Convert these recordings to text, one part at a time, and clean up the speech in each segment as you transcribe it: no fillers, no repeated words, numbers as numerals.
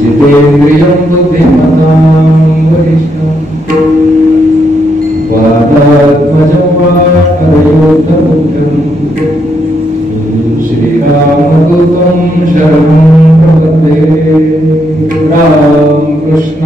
जितेन्द्रियं बुद्धिमतां वरिष्ठं वातात्मजं वायोधमुख्यं श्रीरामदूतं शरणं प्रपद्ये। राम कृष्ण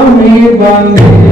आम्ही बांधिले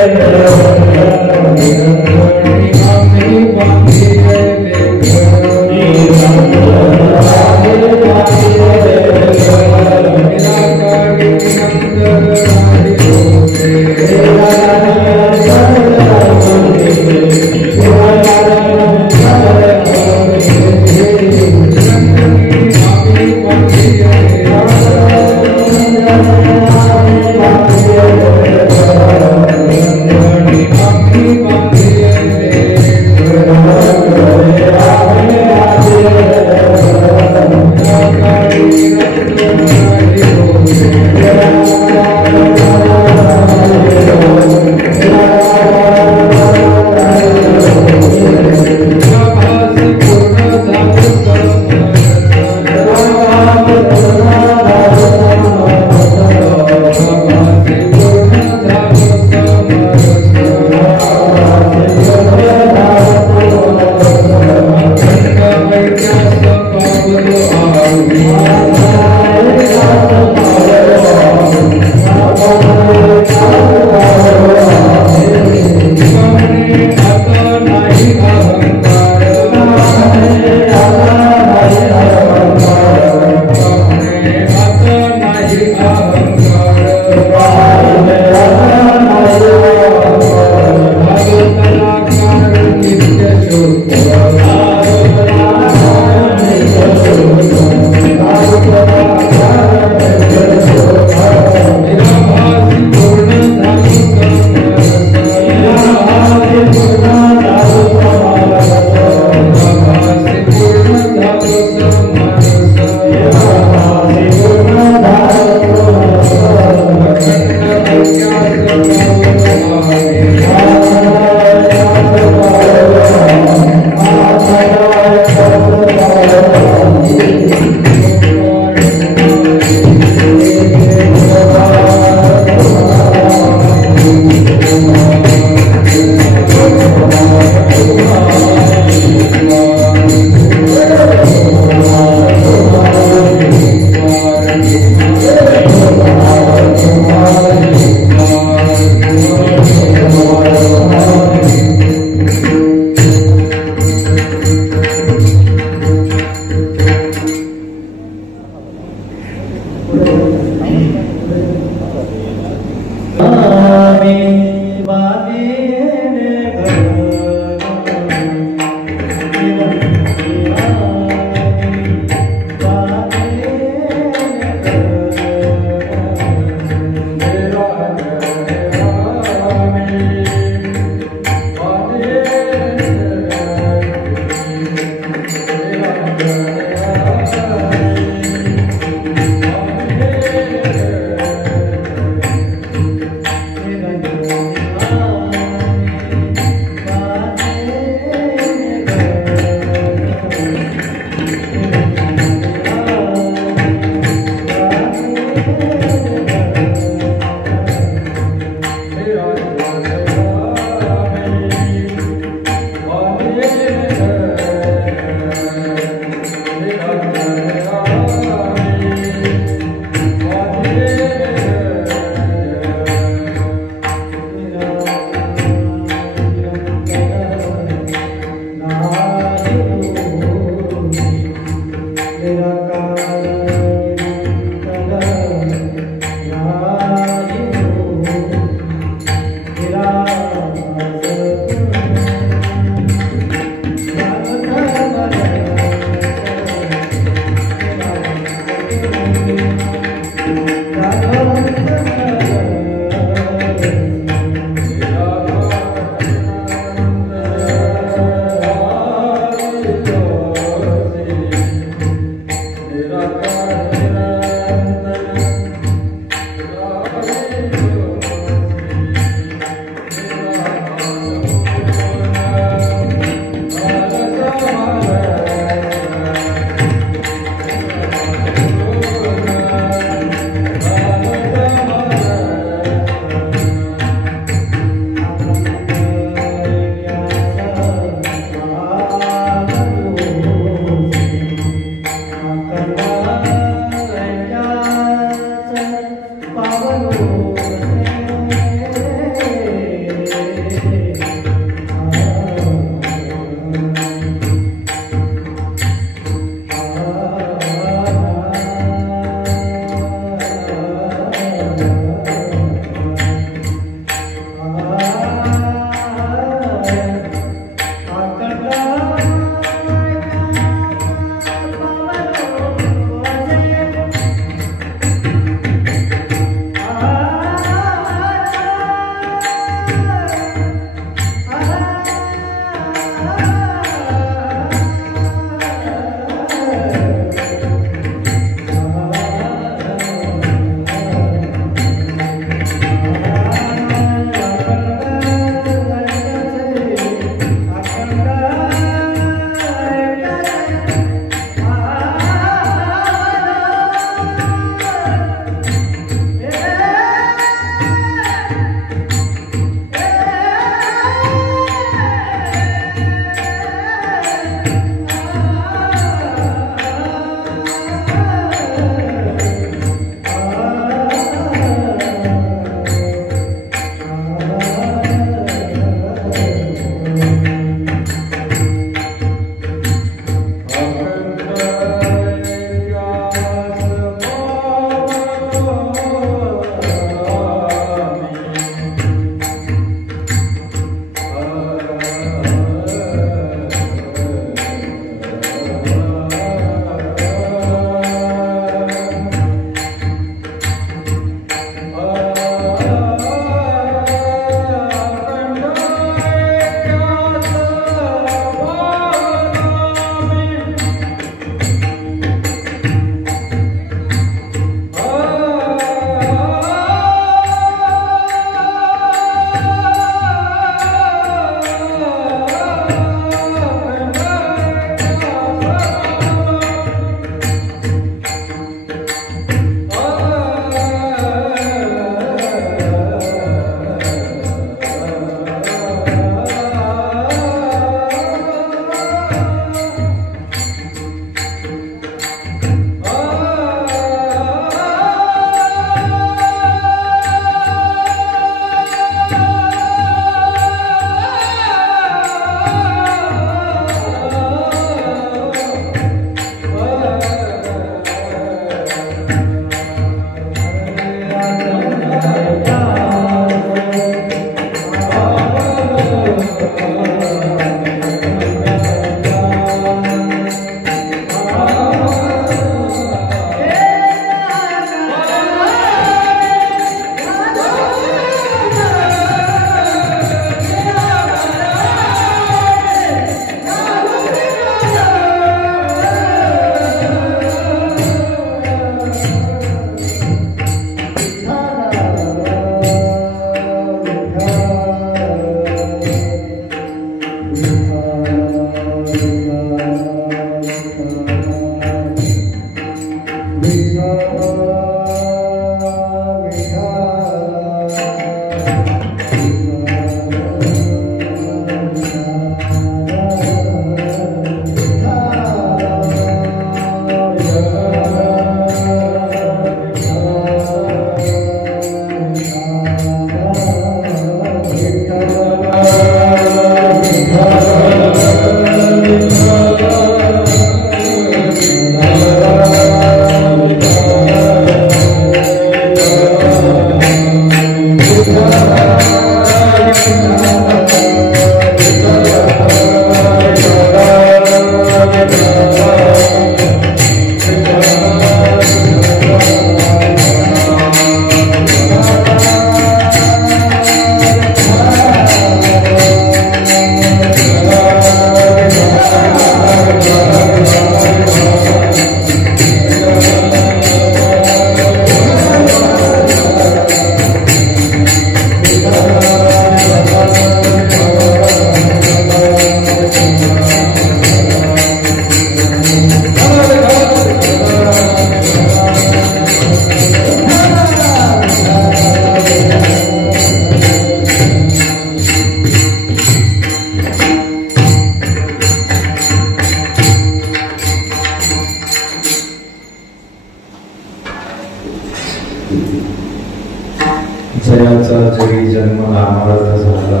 जयाचा जरी जन्म नामार्थ झाला,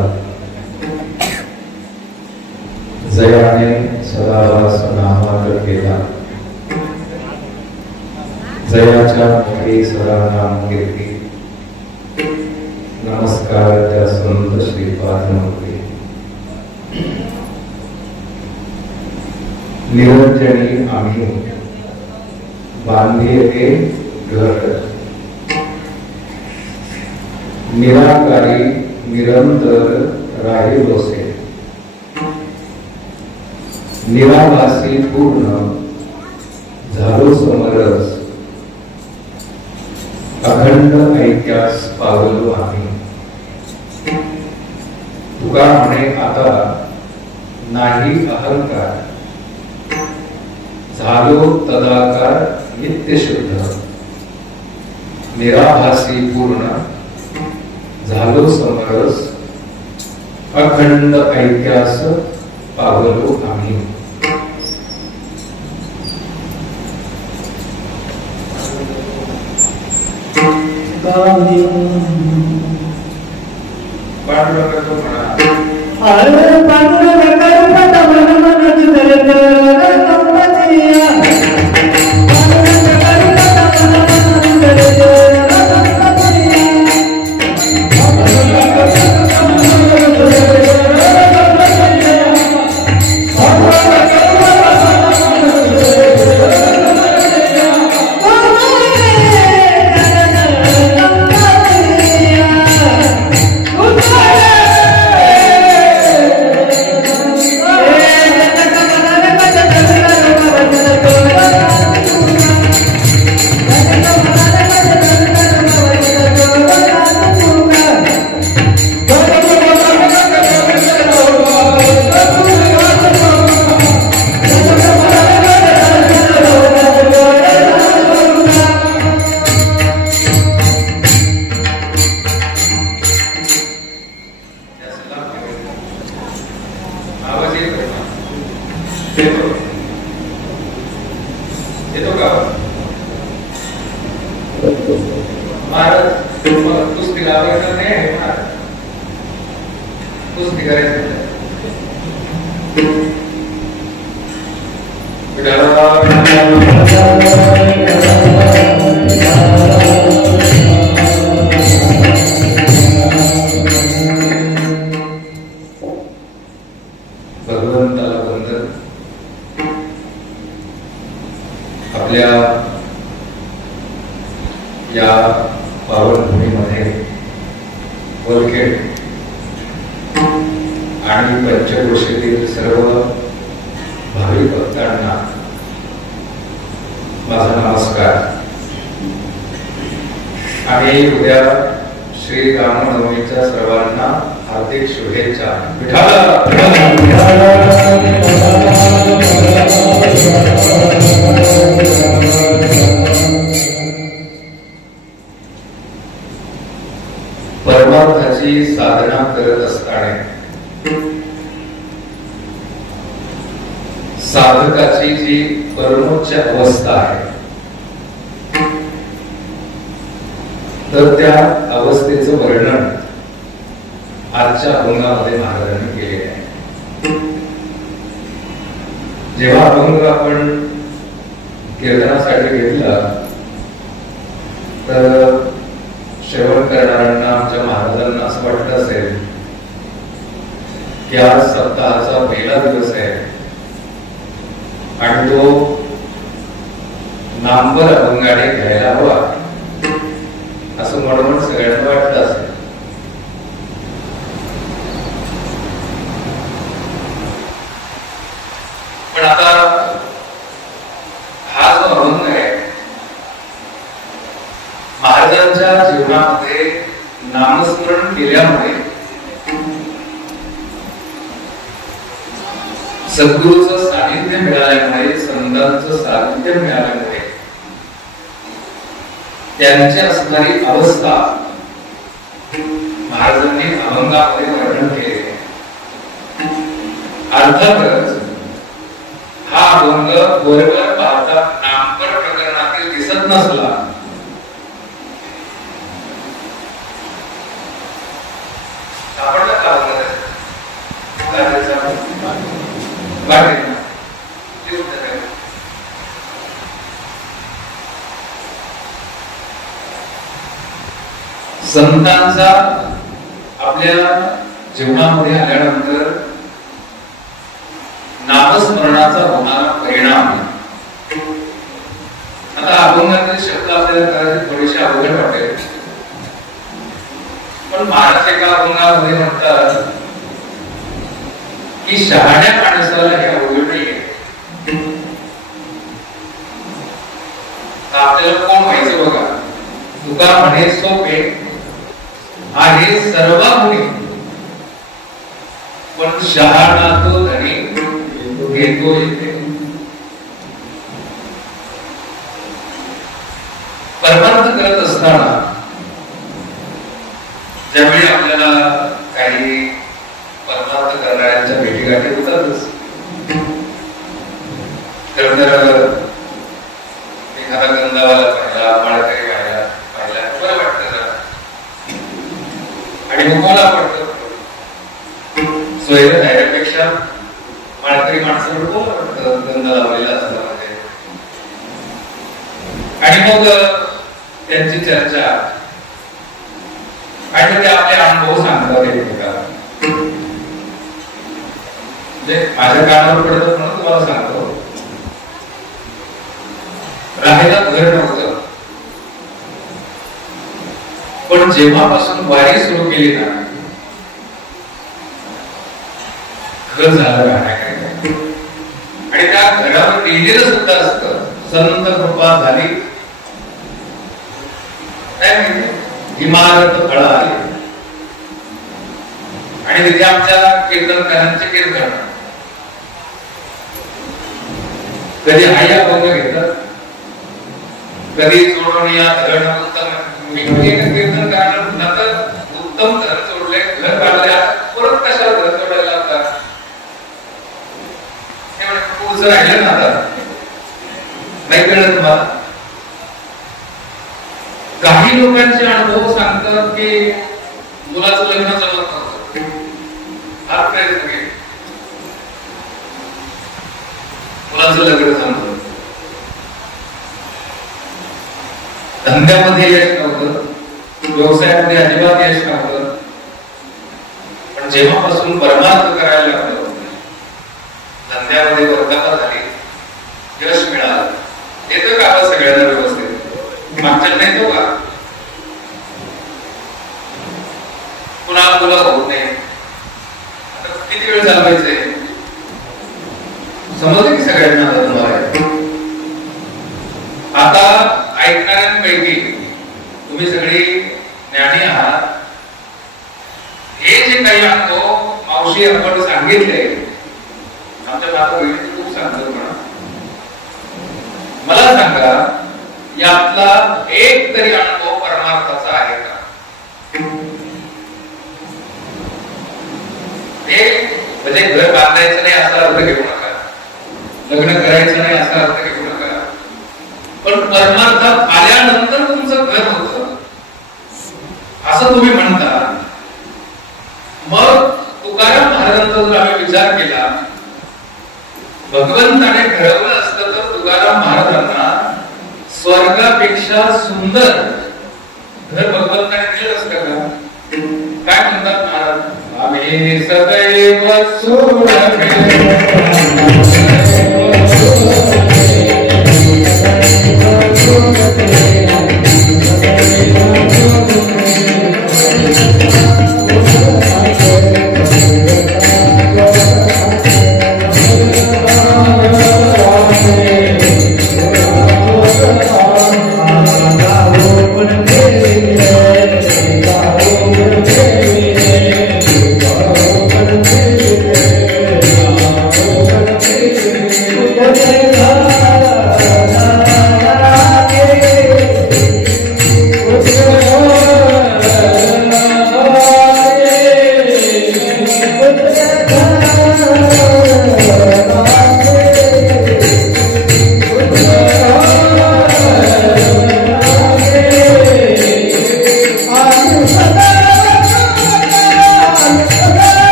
जयाने सदावास नामार्थ केला, जयाच्या मुखे सदा नाम कीर्ती, नमस्कार त्या संत श्रीपाद मुखे. निरंजनी आम्ही बांधे ते घर, निराकारी निरंतर राहिलोसे, निराभासी पूर्ण झालो समरस, अखंड ऐक्यास पावलो आम्ही. तुका म्हणे आता नाही अहंकार, झालो तदाकार नित्य शुद्ध, निराभासी पूर्ण झालो समरस, अखंड ऐक्यास पावलो आम्ही. भगवंताला वंदन. आपल्या या पावनभूमीमध्ये वलखेड आणि पंचक्रोशीतील सर्व भाविक भक्तांना माझा नमस्कार. आणि उद्या श्री रामनवमीच्या सर्वांना हार्दिक शुभेच्छा. विठाला महाराजांची साधना करत असताना साधकाची जी परमोच्च अवस्था आहे तर त्या अवस्थेचं वर्णन आजच्या अभंगामध्ये महाराजांनी केले आहे. जेव्हा अभंग आपण कीर्तनासाठी घेतला तर श्रवण करणाऱ्यांना आमच्या महाराजांना असं वाटलं असेल की आज सप्ताहाचा पहिला दिवस आहे आणि तो नामभर अभंगाने घ्यायला हवा असं म्हणून सगळ्यांना वाटलं असेल. पण आता हा जो अभंग आहे महाराजांच्या जीवनामध्ये नामस्मरण केल्यामुळे सद्गुरूचं सानिध्य मिळाल्यामुळे संतांचं सानिध्य मिळाल्यामुळे त्यांची असणारी अवस्था महाराजांनी अभंगामध्ये वर्णन केले. अर्थातच हा अभंग बरोबर पाहता नामपर प्रकरणातील दिसत नसला आपण संतांचा आपल्या जीवनामध्ये आल्यानंतर नामस्मरणाचा होणारा परिणाम. आता अभंगातील शब्द आपल्याला थोडेसे अवघड वाटेल पण महाराज एका अभंगामध्ये म्हणतात की शहाण्या माणसाला हे अवघड नाहीये. आपल्याला कोण व्हायचं बघा. तुका म्हणे सोपे आहे सर्वांनी पण शहाणा तो धनी घेतो येते. परमार्थ करत असताना ज्यावेळी आपल्याला काही परमार्थ करणाऱ्यांच्या भेटीगाठी होतातच तर एखादा गंधावाला पाहिला माळकरी पाहिला बरं वाटतं जरा आणि मग मला वाटतं सोयीला जाण्यापेक्षा माळकरी माणसावर बरं वाटतं गंध लावलेला असला म्हणजे. आणि मग त्यांची चर्चा आणि ते आपले अनुभव सांगतात एकमेकाला. म्हणजे माझ्या कानावर पडत म्हणून तुम्हाला सांगतो. राहायला घर नव्हतं पण जेव्हापासून वारी सुरू केली ना घर झालं राहण्याकडे. आणि त्या घरावर लिहिलेलं सुद्धा असतं संत कृपा झाली काय माहिती इमारत फळा आली. आणि तिथे आमच्या कीर्तनकारांचे कीर्तन कधी आई अभंग घेतात कधी जोडून या धरण उत्तम कीर्तन करायला तर उत्तम घर जोडले घर बांधल्या परत कशाला घर जोडायला लागतात हे म्हणजे पुढचं राहिलं ना आता नाही कळत तुम्हाला. काही लोकांचे अनुभव सांगतात की मुलाचं लग्न जमत नव्हतं हा प्रयत्न केला मुलाचं लग्न जमलं धंद्यामध्ये यश नव्हतं व्यवसायामध्ये अजिबात यश नव्हतं पण जेव्हापासून परमार्थ करायला लागलो धंद्यामध्ये वर्धका झाली यश मिळालं. येतो का आवाज सगळ्यांना व्यवस्थित मागच्या नाही तो का पुन्हा मुलं होत नाही. आता किती वेळ चालवायचंय समजलं की सगळ्यांना तुम्हाला. आता ऐकणाऱ्यांपैकी तुम्ही सगळी ज्ञानी आहात. हे जे काही अनुभव मावशी आपण सांगितले आमच्या माता बहिणी खूप सांगतो म्हणा मला सांगा यातला एक तरी अनुभव परमार्थाचा आहे का? बांधायचं नाही असा अर्थ घेऊ नका, लग्न करायचं नाही असा अर्थ घेऊ नका, पण परमार्थात आल्यानंतर तुमचं घर होतं असं तुम्ही म्हणता. मग तुकाराम महाराजांचा जर आम्ही विचार केला, भगवंताने ठरवलं असतं तर तुकाराम महाराजांना स्वर्गापेक्षा सुंदर घर भगवंताने दिलं असतं का? काय म्हणतात महाराज, आम्ही सदैव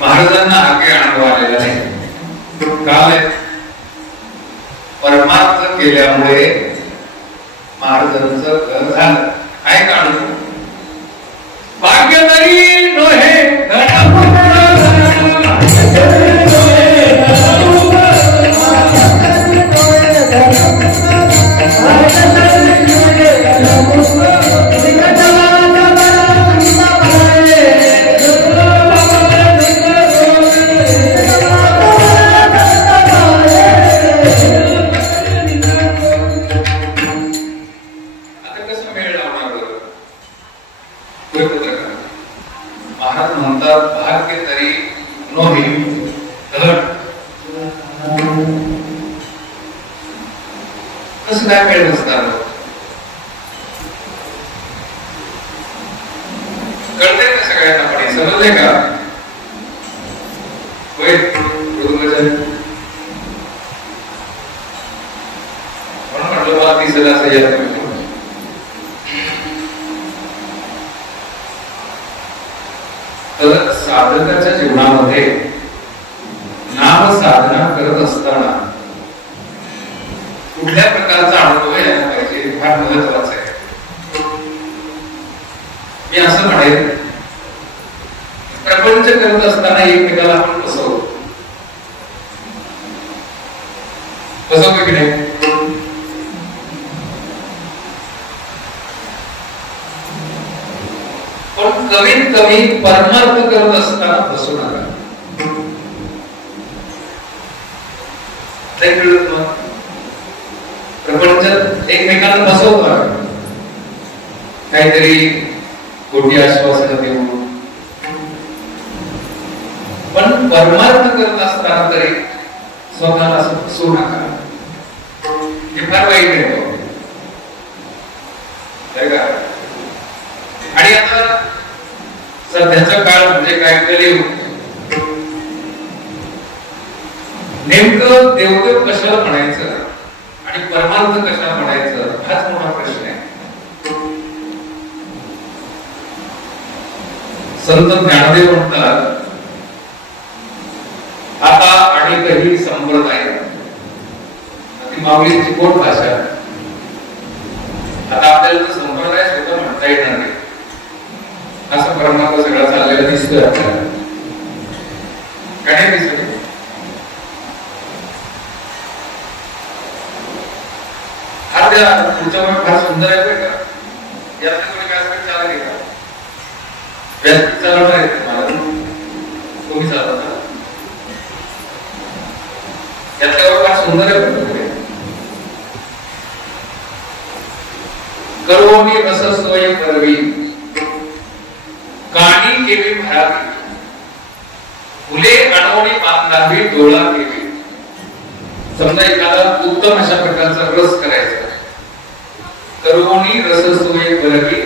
महाराजांना आगे अनुभव आलेला नाही. काय परमार्थ केल्यामुळे महाराजांचं घर झालं. काय काढू भाग्य तरी नोहे महाराज म्हणतात भाग्य तरी नोही कसं काय मिळत असणार? कळतंय का सगळ्यांना? पण समजले का? म्हणून म्हटलं मला दिसेल असं या तर साधकाच्या जीवनामध्ये नाम साधना करत असताना कुठल्या प्रकारचा अनुभव यायला पाहिजे, फार महत्वाचं आहे. मी असं म्हणेन, प्रपंच करत असताना एकमेकाला आपण फसवतो की नाही? पण कमीत कमी परमार्थ करत असताना फसू नका. प्रपंचात एकमेकांना फसवतो काहीतरी खोटी आश्वासनं देऊन, पण परमार्थ करत असताना तरी स्वतःला असं फसवू नका. हे फार वाईट आहे का? आणि आता सध्याचा काळ म्हणजे काय कलियुग. नेमकं देवदेव कशाला म्हणायचं आणि परमार्थ कशाला म्हणायचं हाच मोठा प्रश्न आहे. संत ज्ञानदेव म्हणतात, आता अनेकही संप्रदाय, ती माऊलींची कोण भाषा. आता आपल्याला तर संप्रदाय सुद्धा म्हणता येणार नाही, असं परमार्थ सगळा चाललेला दिसतोय आपल्याला. काय दिसत? हा त्या पुढच्या फार सुंदर आहे का? यात कोणी व्यासपीठ चालत का? व्यासपीठ चालवणार आहे मला? तुम्ही चालवता? यातल्यावर फार सुंदर आहे. करोमी रस सोय करवी कानी केवी भरावी फुले अणवणी बांधावी डोळा केवी. समजा एखादा उत्तम अशा प्रकारचा रस करायचा, करोनी रस सोय करवी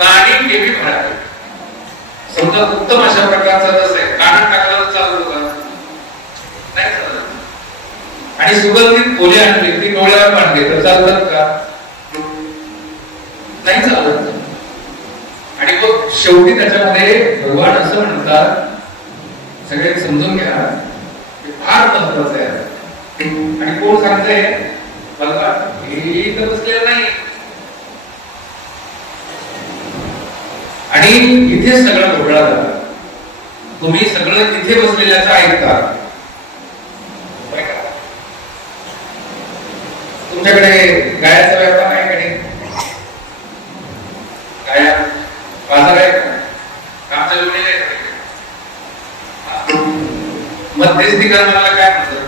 कानी केवी भरावी. समजा उत्तम अशा प्रकारचा रस आहे, कानात टाकला तर चालतो का? नाही चालत. आणि सुगंधित फुले आणली ती डोळ्यावर बांधली तर चालतात का? नाही चालत. आणि मग शेवटी त्याच्यामध्ये भगवान असं म्हणतात, सगळे समजून घ्या, फार महत्वाचं आहे. आणि कोण सांगतंय? भगवान. हे इथं बसलेलं नाही. आणि इथे सगळं घोळा झाला. तुम्ही सगळं तिथे बसलेल्याचं ऐकता. तुमच्याकडे गायाचा व्यापार आहे का नाही? गाया बाजार आहे का? आमच्या जोडीला आहे का? मध्यस्थी करणाऱ्याला काय म्हणतात?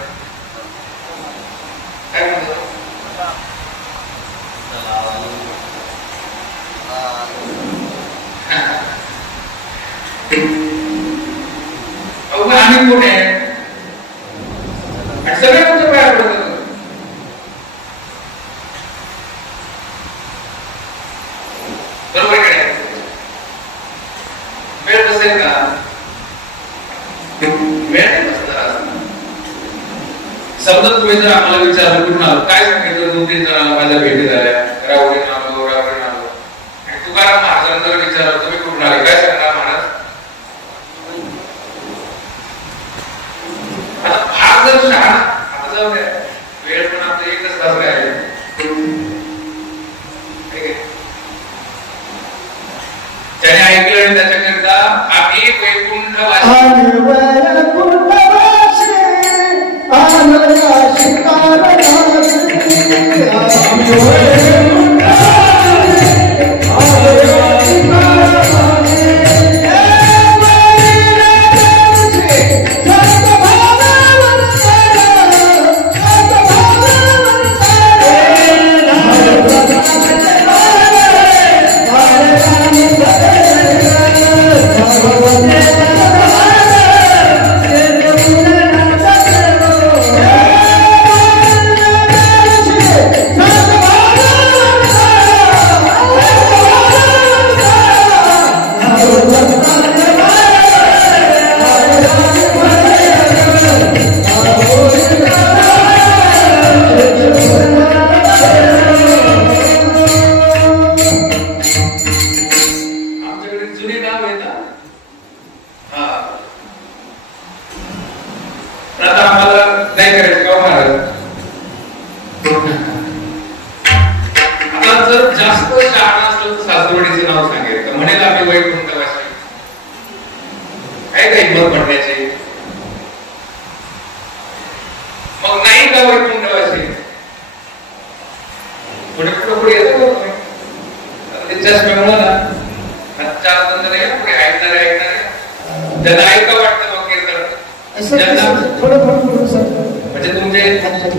काय म्हणतात? आम्ही कोण आहे? सगळे तुमच्या पाया पडतात. बरोबर आहे. वेळ बसेल का? वेळ नाही बसणार. समजा तुम्ही जर आम्हाला विचारलं कुठून आलो, काय सांगितलं? 2-3 जणांना माझ्या भेटी झाल्या, रावरीन आलो. आणि तुकाराम महाराजांना जर विचारलं तुम्ही कुठून आले, काय सांगणार महाराज? आता फार जर शहाणा, आता जाऊ द्या, वेळ पण आपल्या 1 तास राहिले. त्याने ऐकलं आणि त्याच्याकरिता आम्ही वैकुंठवासी म्हणजे तुमचे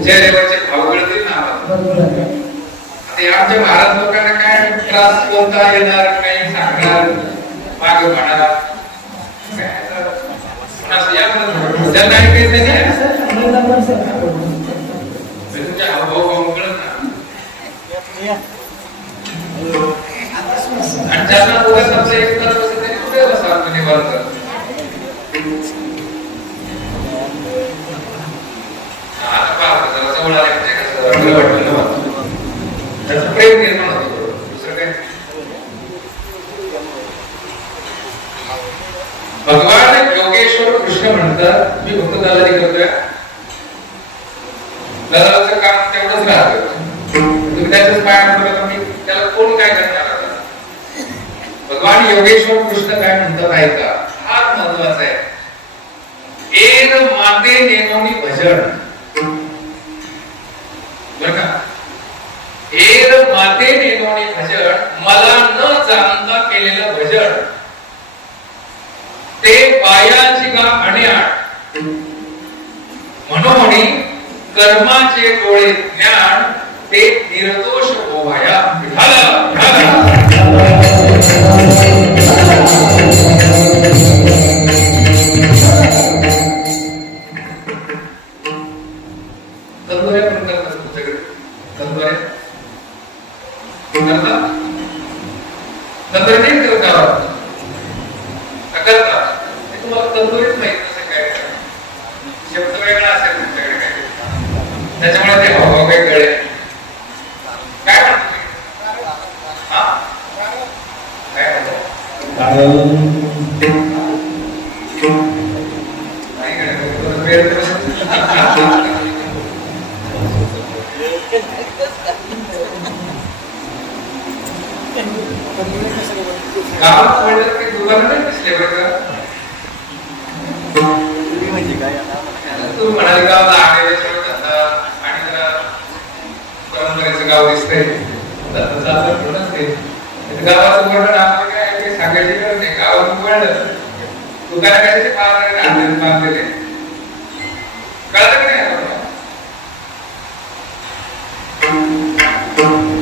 चेहऱ्यावरचे भाव कळतील ना. आमच्या महाराज लोकांना काय त्रास कोणता येणार काही सांगणार मागे म्हणणार त्यांना ऐकायचं तुमच्या हावभाव कळत ना. आणि ज्यांना दोघं सबसे एक तास बसत तरी कुठे बसा तुम्ही बरं. त्याचं प्रेम निर्माण होतं. दुसरं काय? भगवान योगेश्वर कृष्ण म्हणतात मी फक्त दादाजी करतोय, दादाचं काम तेवढंच राहतं. तुम्ही त्याच्याच पाय पडला मी त्याला कोण काय करणार? भगवान योगेश्वर कृष्ण काय म्हणतात ऐका, फार महत्वाचं आहे. एक माते नेनोनी भजन बरं का. एर माते नेनोनी भजन मला न जाणता केलेलं भजन ते पायाची गा अण्याट म्हणून कर्माचे डोळे ज्ञान ते निर्दोष होवाया.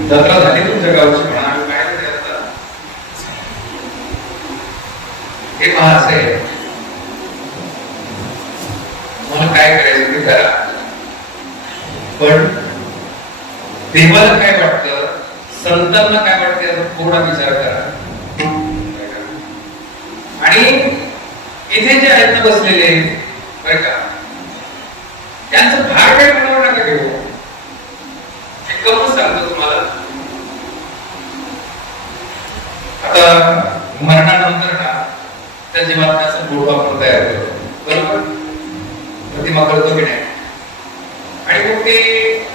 जत्रा झाली तुमच्या गावची म्हणा काय हे पहा असं आहे मला काय करायचं ते करा पण देवाला काय वाटतं संतांना काय वाटतं याचा थोडा विचार करा आणि इथे जे आहेत ना बसलेले बरं का त्यांचं भाग काय म्हणावं नका घेऊ सांगतो तुम्हाला आता मरणानंतर ना त्या जीवात्म्याचा बोध आपण तयार करतो बरोबर प्रतिमा करतो की नाही आणि मग ते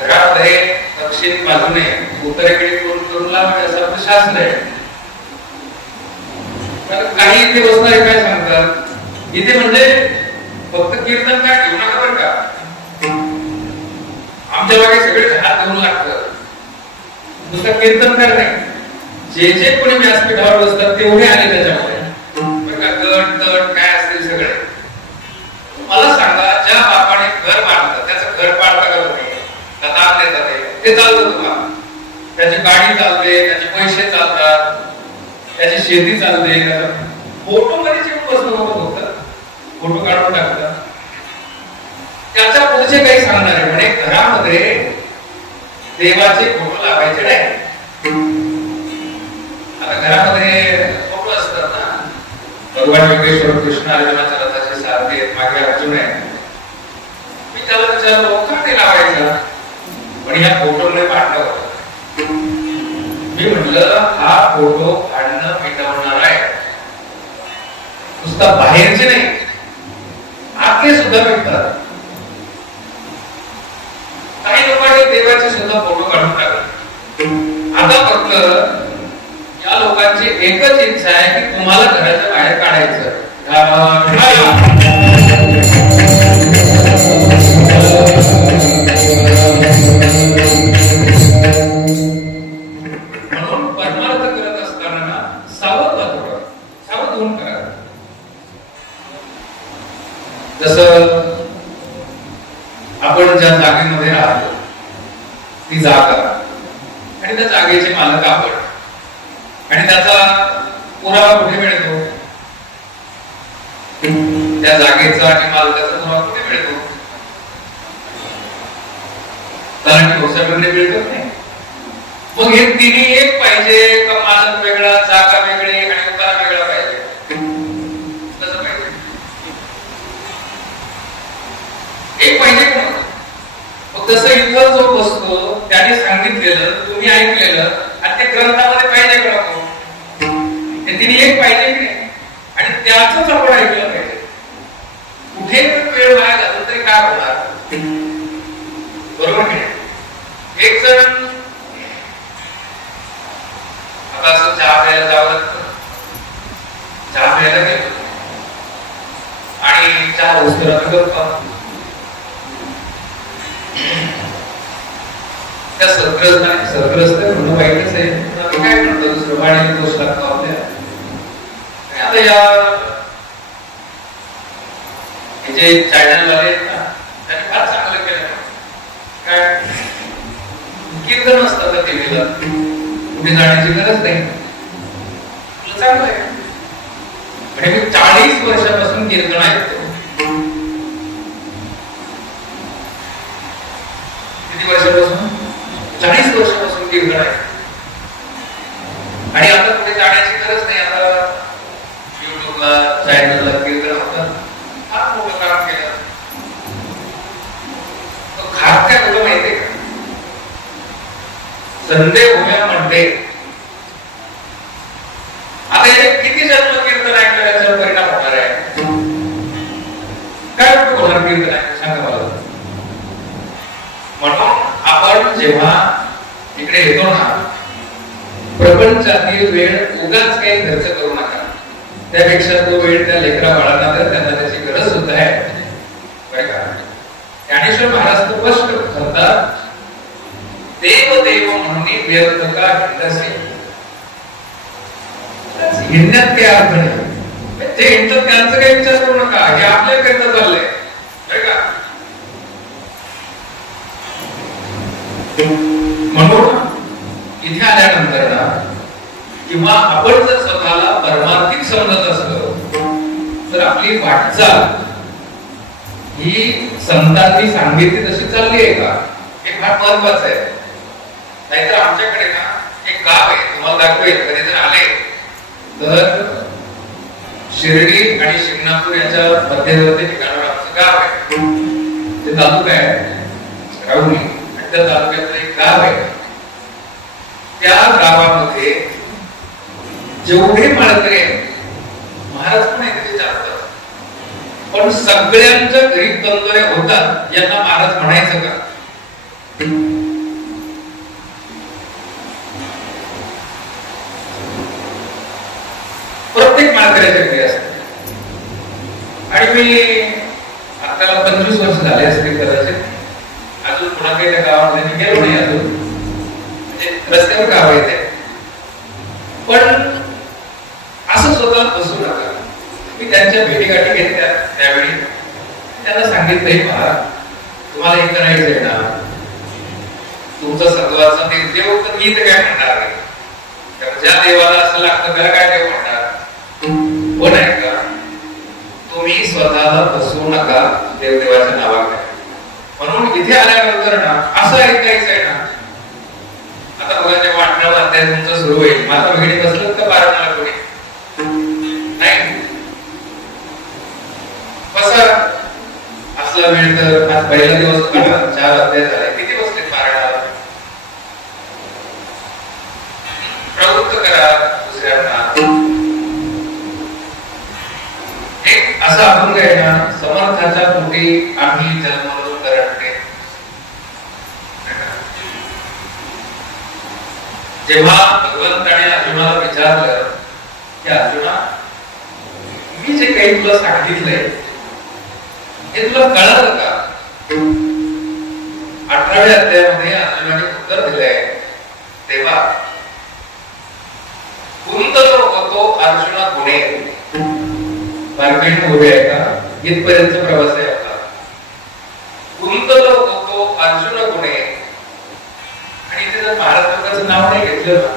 घरामध्ये दक्षिण बाजूने उत्तरेकडे करून लावावे असं आपलं शास्त्र आहे काही इथे बसणारे काय सांगतात इथे म्हणजे फक्त कीर्तन काय घेऊ नका बरं का आमच्या मागे सगळे हात धरून लागतात नुसतं कीर्तन कर नाही जे जे कोणी व्यासपीठावर बसतात तेवढे आले त्याच्यामध्ये गट तट काय असतील सगळे मला सांगा ज्या बापाने घर बांधलं त्याचं घर पाडतं का तुम्ही दान देतात ते चालतं तुम्हाला त्याची गाडी चालते त्याचे पैसे चालतात त्याची शेती चालते फोटो मध्ये जेव्हा बसणं होतं फक्त फोटो काढून टाकतात त्याच्या पुढचे काही सांगणार आहे म्हणजे घरामध्ये देवाचे फोटो लावायचे नाही आता घरामध्ये फोटो असतात ना भगवान योगेश्वर कृष्ण अर्जुनाच्या रथाचे सारथी आहेत मागे अर्जुन आहे मी त्याला विचारलो का ते लावायचं पण या फोटोमध्ये भांडण होतं मी म्हटलं हा फोटो भांडणं मिटवणार आहे नुसता बाहेरचे नाही आतले सुद्धा मिटतात काही लोकांनी देवाचे सुद्धा फोटो काढून टाकले आता फक्त या लोकांची एकच इच्छा आहे की तुम्हाला घराच्या बाहेर काढायचं म्हणून परमार्थ करत असताना सावध होऊन करा जसं आपण ज्या जागेमध्ये राहतो ती जागा आणि त्या जागेचे मालक आपण आणि त्याचा पुरावा कुठे मिळतो त्या जागेचा आणि मालकाचा पुरावा कुठे मिळतो कारण व्यवसायाकडे मिळतो नाही मग हे तिन्ही एक पाहिजे का मालक वेगळा जागा वेगळी आणि उतारा वेगळा पाहिजे कसं पाहिजे एक पाहिजे का तसं इथं जो बसतो त्याने सांगितलेलं तुम्ही ऐकलेलं आणि ते ग्रंथामध्ये पाहिजे का नको ते तिने एक पाहिजे की नाही आणि त्याच आपण ऐकलं पाहिजे कुठे वेळ वाया घालून तरी काय होणार बरोबर की एक जण आता असं चहा प्यायला जावं चहा प्यायला गेलो आणि चहा उस्करात गप्पा त्या सरग्रस्त म्हणून वाईटच आहे काय म्हणतो दुसरं पाण्याने दोष लागतो आपल्या आता या जे चॅनल वाले आहेत ना त्यांनी फार चांगलं केलं काय कीर्तन असतं का टीव्हीला कुठे जाण्याची गरज नाही चांगलं आहे. म्हणजे मी 40 वर्षापासून कीर्तन ऐकतो. किती वर्षापासून? 40 वर्षापासून कीर्तन ऐकतो. आणि आता कुठे जाण्याची गरज नाही. आता युट्यूबला चॅनलला कीर्तन होतं. फार मोठं काम केलं. खास काय तुला माहितीये का? संदेह होण्या म्हणते आता हे किती जन्म कीर्तन ऐकलं त्याचा परिणाम होणार आहे? काय होणार कीर्तन ऐकलं सांगा मला. म्हणून आपण जेव्हा इकडे येतो ना, प्रपंचातील वेळ उगाच काही खर्च करू नका. त्यापेक्षा तो वेळ त्या लेकरा बाळांना तर त्यांना त्याची गरज सुद्धा आहे बरं का. ज्ञानेश्वर महाराज स्पष्ट म्हणतात, देव देव म्हणून व्यर्थ का हिंडसे. हिंडण्यात काही अर्थ नाही. ते हिंडतात त्यांचा काही विचार करू नका. हे आपल्याकरिता चाललंय बरं का. म्हणून इथे आल्यानंतर ना, किंवा आपण जर स्वतःला परमार्थिक समजत असलो तर आपली वाटचाल ही संतांनी सांगितली तशी चालली आहे का, हे फार महत्वाचं आहे. नाहीतर आमच्याकडे ना एक गाव आहे, तुम्हाला दाखवेल कधी जर आले तर. शिर्डी आणि शिंगणापूर यांच्या मध्यवर्ती ठिकाणावर आमचं गाव आहे. ते तालुका आहे राहुरी, आणि त्या तालुक्यातलं एक गाव आहे. त्या गावामध्ये जेवढे माळकरी महाराज पण आहे चालतात, पण सगळ्यांच्या घरी कंदोऱ्या होतात. यांना महाराज म्हणायचं का? प्रत्येक माळकऱ्याच्या घरी असतात. आणि मी आता 25 वर्ष झाले असतील कदाचित, अजून पुन्हा काही त्या गावामध्ये मी गेलो नाही. अजून म्हणजे रस्त्यावर गाव आहे ते. पण असं स्वतः बसू नका. मी त्यांच्या भेटीगाठी घेतल्या त्यावेळी त्यांना सांगितलंय, महाराज तुम्हाला हे करायचंय ना, तुमचा सर्वांचा देव तर मी तर काय म्हणणार नाही. ज्या देवाला असं लागतं त्याला काय देव म्हणणार. पण आहे का, तुम्ही स्वतःला फसवू नका देवदेवाच्या नावाकडे. म्हणून इथे आल्यानंतर ना असं ऐकायचंय ना, आता बघा जेव्हा 18वा अध्याय तुमचा सुरू होईल, माता भगिनी बसलं का पारायणाला कोणी नाही बसा. असला वेळ तर आज पहिला दिवस काढा, 4 अध्याय झाले, किती बसले पारायणाला. प्रवृत्त करा दुसऱ्यांना. एक असं अभंग आहे ना, समर्थाच्या पोटी आम्ही जन्मलो करंटे. जेव्हा भगवंताने अर्जुनाला विचारलं की अर्जुना, मी जे काही तुला सांगितलंय हे तुला कळलं का? 18व्या अध्यायामध्ये अर्जुनाने उत्तर दिलंय, तेव्हा कुंतलो होतो अर्जुना गुणे. बारकाईने उभे आहे का, इथपर्यंत प्रवास आहे आपला. कुंतलो होतो अर्जुन गुणे. आणि इथे जर महाराज लोकांचं नाव नाही घेतलं ना,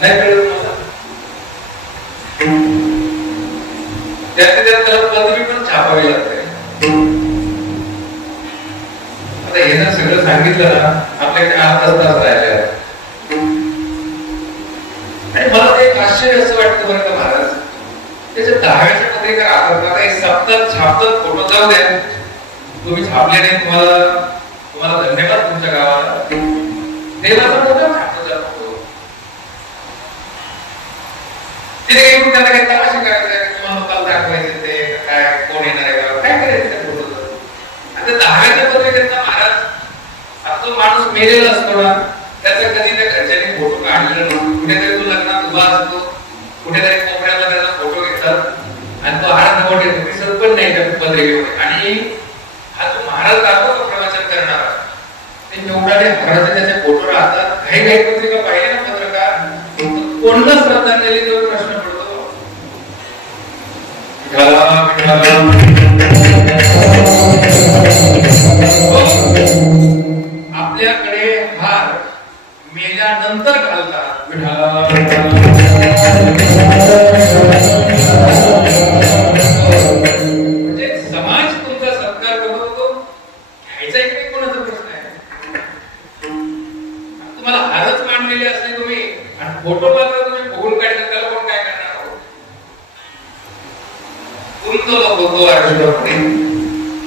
नाही कळलं मला. त्यात पदवी पण छापावी लागते. आता हे जर सगळं सांगितलं ना, आपल्याकडे 8 तास राहिले. आणि मला ते आश्चर्य असं वाटतं बरं का, महाराज त्याच्या 10व्याच्या पत्रिका आता काही सप्ताह छापतात फोटो जाऊ द्या. तुम्ही छापले नाही, तुम्हाला धन्यवाद तुमच्या गावाला. देवाचा मोठा छापतो जातो. तिथे काही त्यांना काही तमाशा करायचा, तुम्हाला लोकांना दाखवायचे ते काय, कोण येणार आहे गावात, काय करायचं त्या फोटोचं. आता 10व्याच्या पत्रिकेत महाराज, आता तो माणूस मेलेला असतो ना, त्याचा कधी त्या घरच्यांनी फोटो काढलेला नसतो. कुठेतरी तो लग्नात उभा असतो, कुठेतरी कोपऱ्याला त्याचा फोटो घेतात आणि तो हात मोठे दिसत पण नाही त्या पत्रिकेमध्ये. आणि हा तो महाराज दाखवतो प्रवचन करणारा, ते निवडाले महाराज त्याचे फोटो राहतात. काही काही पत्रिका पाहिजे ना पत्रकार, कोणला श्रद्धांजली देऊन प्रश्न पडतो. आपल्याकडे हार मेल्यानंतर घालतात. विठाला म्हणजे समाज तुमचा सत्कार करतो तो घ्यायचा एक कोणाचा प्रश्न आहे. तुम्हाला हारच मांडलेली असते तुम्ही आणि फोटो मात्र तुम्ही बघून काढलं त्याला कोण काय करणार आहोत. तुमचा होतो अर्जुनापुढे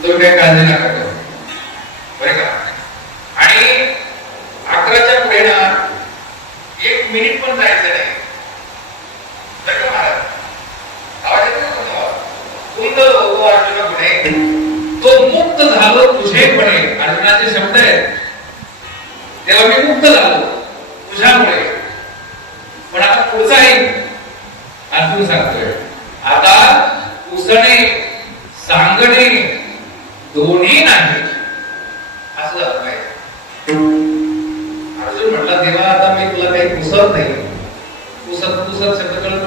तुम्ही काय काळजी नका करू बरं का. आणि 11च्या पुढे ना 1 मिनिट पण जायचं नाही बरं का महाराज. आवाज येतो ना तुम्हाला. तुमचा होतो अर्जुनापुढे तो मुक्त झालो तुझेपणे. अर्जुनाचे शब्द आहेत तेव्हा मी मुक्त झालो तुझ्यामुळे. पण आता पुढचा येईल अर्जुन सांगतोय आता उसणे सांगणे दोन्ही नाही असं झालं पाहिजे. अर्जुन म्हटला तेव्हा आता मी तुला काही पुसत नाही. पुसत शब्द कळत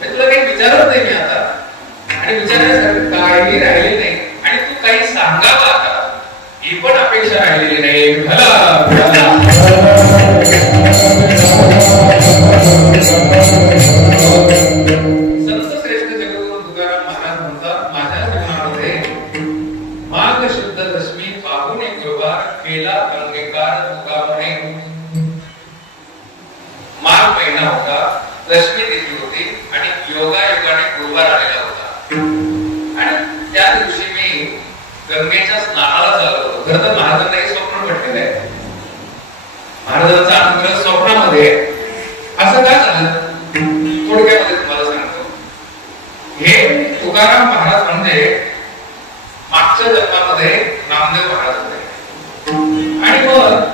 मी तुला काही विचारत नाही मी आता आणि विचारण्यासारखं काही राहिले नाही आणि तू काही सांगावं आता ही पण अपेक्षा राहिलेली नाही. संत श्रेष्ठ जगद्गुरू तुकाराम महाराज म्हणतात माझ्या जीवनामध्ये माघ शुद्ध रश्मी पाहून गुरुवार केला अंगीकार तुकामुळे. माघ महिना होता रश्मी तिथी होती आणि योगायोगाने गुरुवार आलेला होता आणि त्या दिवशी मी गंगेच्या स्नानाला चाललो होतो. खरं तर महाराजांना हे स्वप्न पडलेलं आहे. महाराजांचा अनुग्रह स्वप्नामध्ये असं का झालं थोडक्यामध्ये तुम्हाला सांगतो. हे तुकाराम महाराज म्हणजे मागच्या जन्मामध्ये नामदेव महाराज होते आणि मग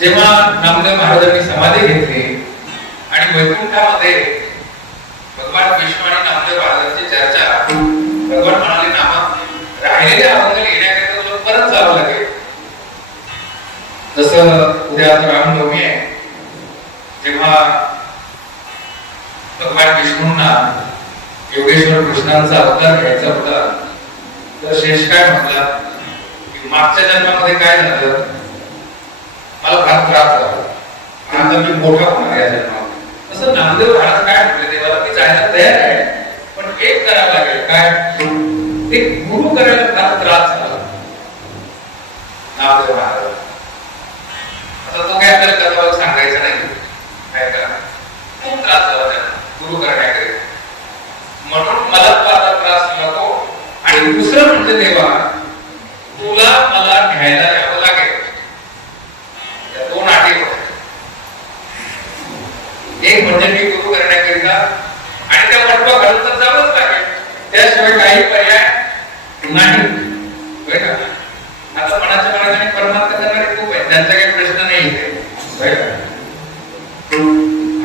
जेव्हा नामदेव महाराजांनी समाधी घेतली आणि वैकुंठामध्ये भगवान विष्णू आणि नामदेव महाराजांची चर्चा भगवान म्हणाले नामा राहिलेले अभंग लिहिण्याकरिता तुला परत जावं लागेल. जसं उद्या रामनवमी आहे जेव्हा भगवान विष्णूंना योगेश्वर कृष्णांचा अवतार घ्यायचा होता तर शेष काय म्हटला की मागच्या जन्मामध्ये काय झालं मला फार त्रास झाला आता मी मोठा होणार या जन्मामध्ये. तसं नामदेव महाराज काय म्हटले देवाला की जायला तयार आहे पण एक करावं लागेल काय ते गुरु करायला फार त्रास झाला नामदेव महाराज. आता तो काय आपल्याला कथा सांगायचा नाही काय का खूप त्रास झाला त्यांना गुरु करण्याकरिता म्हणून मला आता त्रास नको. आणि दुसरं म्हणजे देवा तुला मला घ्यायला यावं लागेल. या 2 अटी होत्या. एक म्हणजे मी गुरु करण्याकरिता आणि त्या वटवा घालून तर जावंच लागेल त्याशिवाय काही पर्याय नाही बरं का. आता मनाच्या मनाने परमार्थ करणारे खूप आहेत त्यांचा काही प्रश्न नाही इथे बरं का.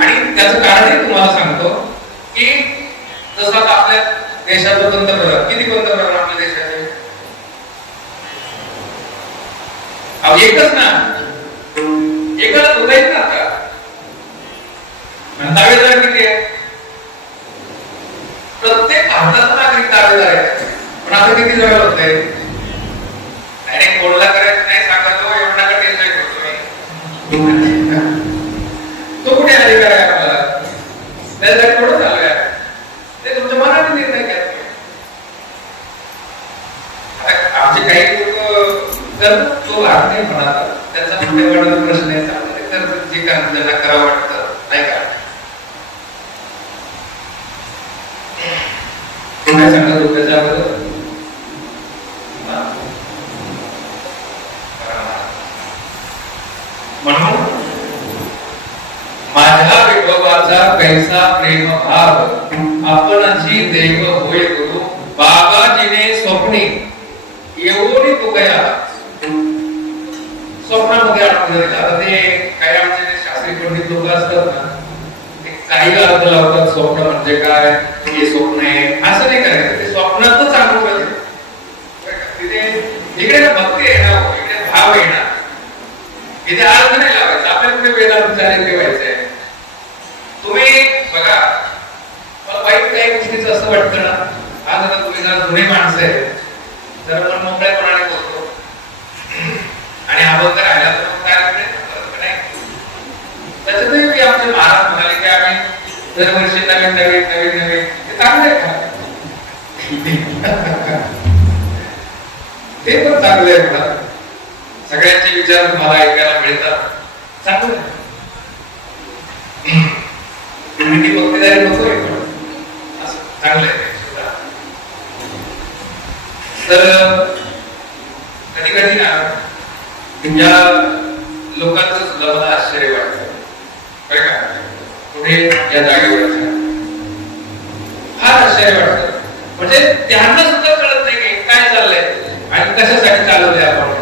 आणि त्याचं कारणही तुम्हाला सांगतो की जसं आता आपल्या देशाचं पंतप्रधान किती पंतप्रधान आपल्या देशाचे एकच ना एकाला बोलायचं ना आता दावेदार किती आहे. प्रत्येक भारताचा नागरिक दावेदार आहे पण आता किती जवळ होते डायरेक्ट बोलला करायचं नाही सांगतो एवढा का टेन्शन करतो मी तो कुठे अधिकार आहे आपल्याला त्यासाठी थोडं चालू आहे ते तुमच्या मनाने निर्णय घ्या. आमचे काही लोक तर तो भाग नाही म्हणाला त्यांचा मोठेपणाचा प्रश्न आहे तर जे काम ज्यांना करावं वाटतं नाही का काय सांगत होत त्याच्याबद्दल म्हणून माझ्या विठोबाचा कैसा प्रेम भाव आपणची देव होय गुरु बाबाजीने स्वप्नी एवढी तुकया स्वप्नामध्ये आणून दिले. आता ते काही आमचे शास्त्री पंडित लोक असतात ना ते काही अर्थ लावतात स्वप्न म्हणजे काय हे स्वप्न आहे असं नाही करायचं. ते स्वप्नातच आणून पाहिजे तिथे इकडे भक्ती आहे ना इकडे भाव आहे ना इथे अर्थ नाही लावायचा. आपल्याला कुठे वेदांत ठेवायचंय. तुम्ही बघा मला वाईट काही गोष्टीचं असं वाटतं ना आज आता तुम्ही जर जुने माणसं आहे तर आपण मोकळेपणाने बोलतो आणि अभंग राहिला तर काय नाही. त्याच्यातही आमचे महाराज म्हणाले की आम्ही दरवर्षी नवीन नवीन नवीन नवीन ते चांगलं आहे का? ते पण चांगलं आहे म्हणा. सगळ्यांचे विचार मला ऐकायला मिळतात, चांगलं आहे. किती भक्तीदारी लोक आहे असं चांगलं आहे. तर कधी कधी ना या लोकांचं सुद्धा मला आश्चर्य वाटतं बरं का. पुढे या जागेवर फार आश्चर्य वाटतं. म्हणजे त्यांना सुद्धा कळत नाही की काय चाललंय आणि कशासाठी चालवलंय आपण.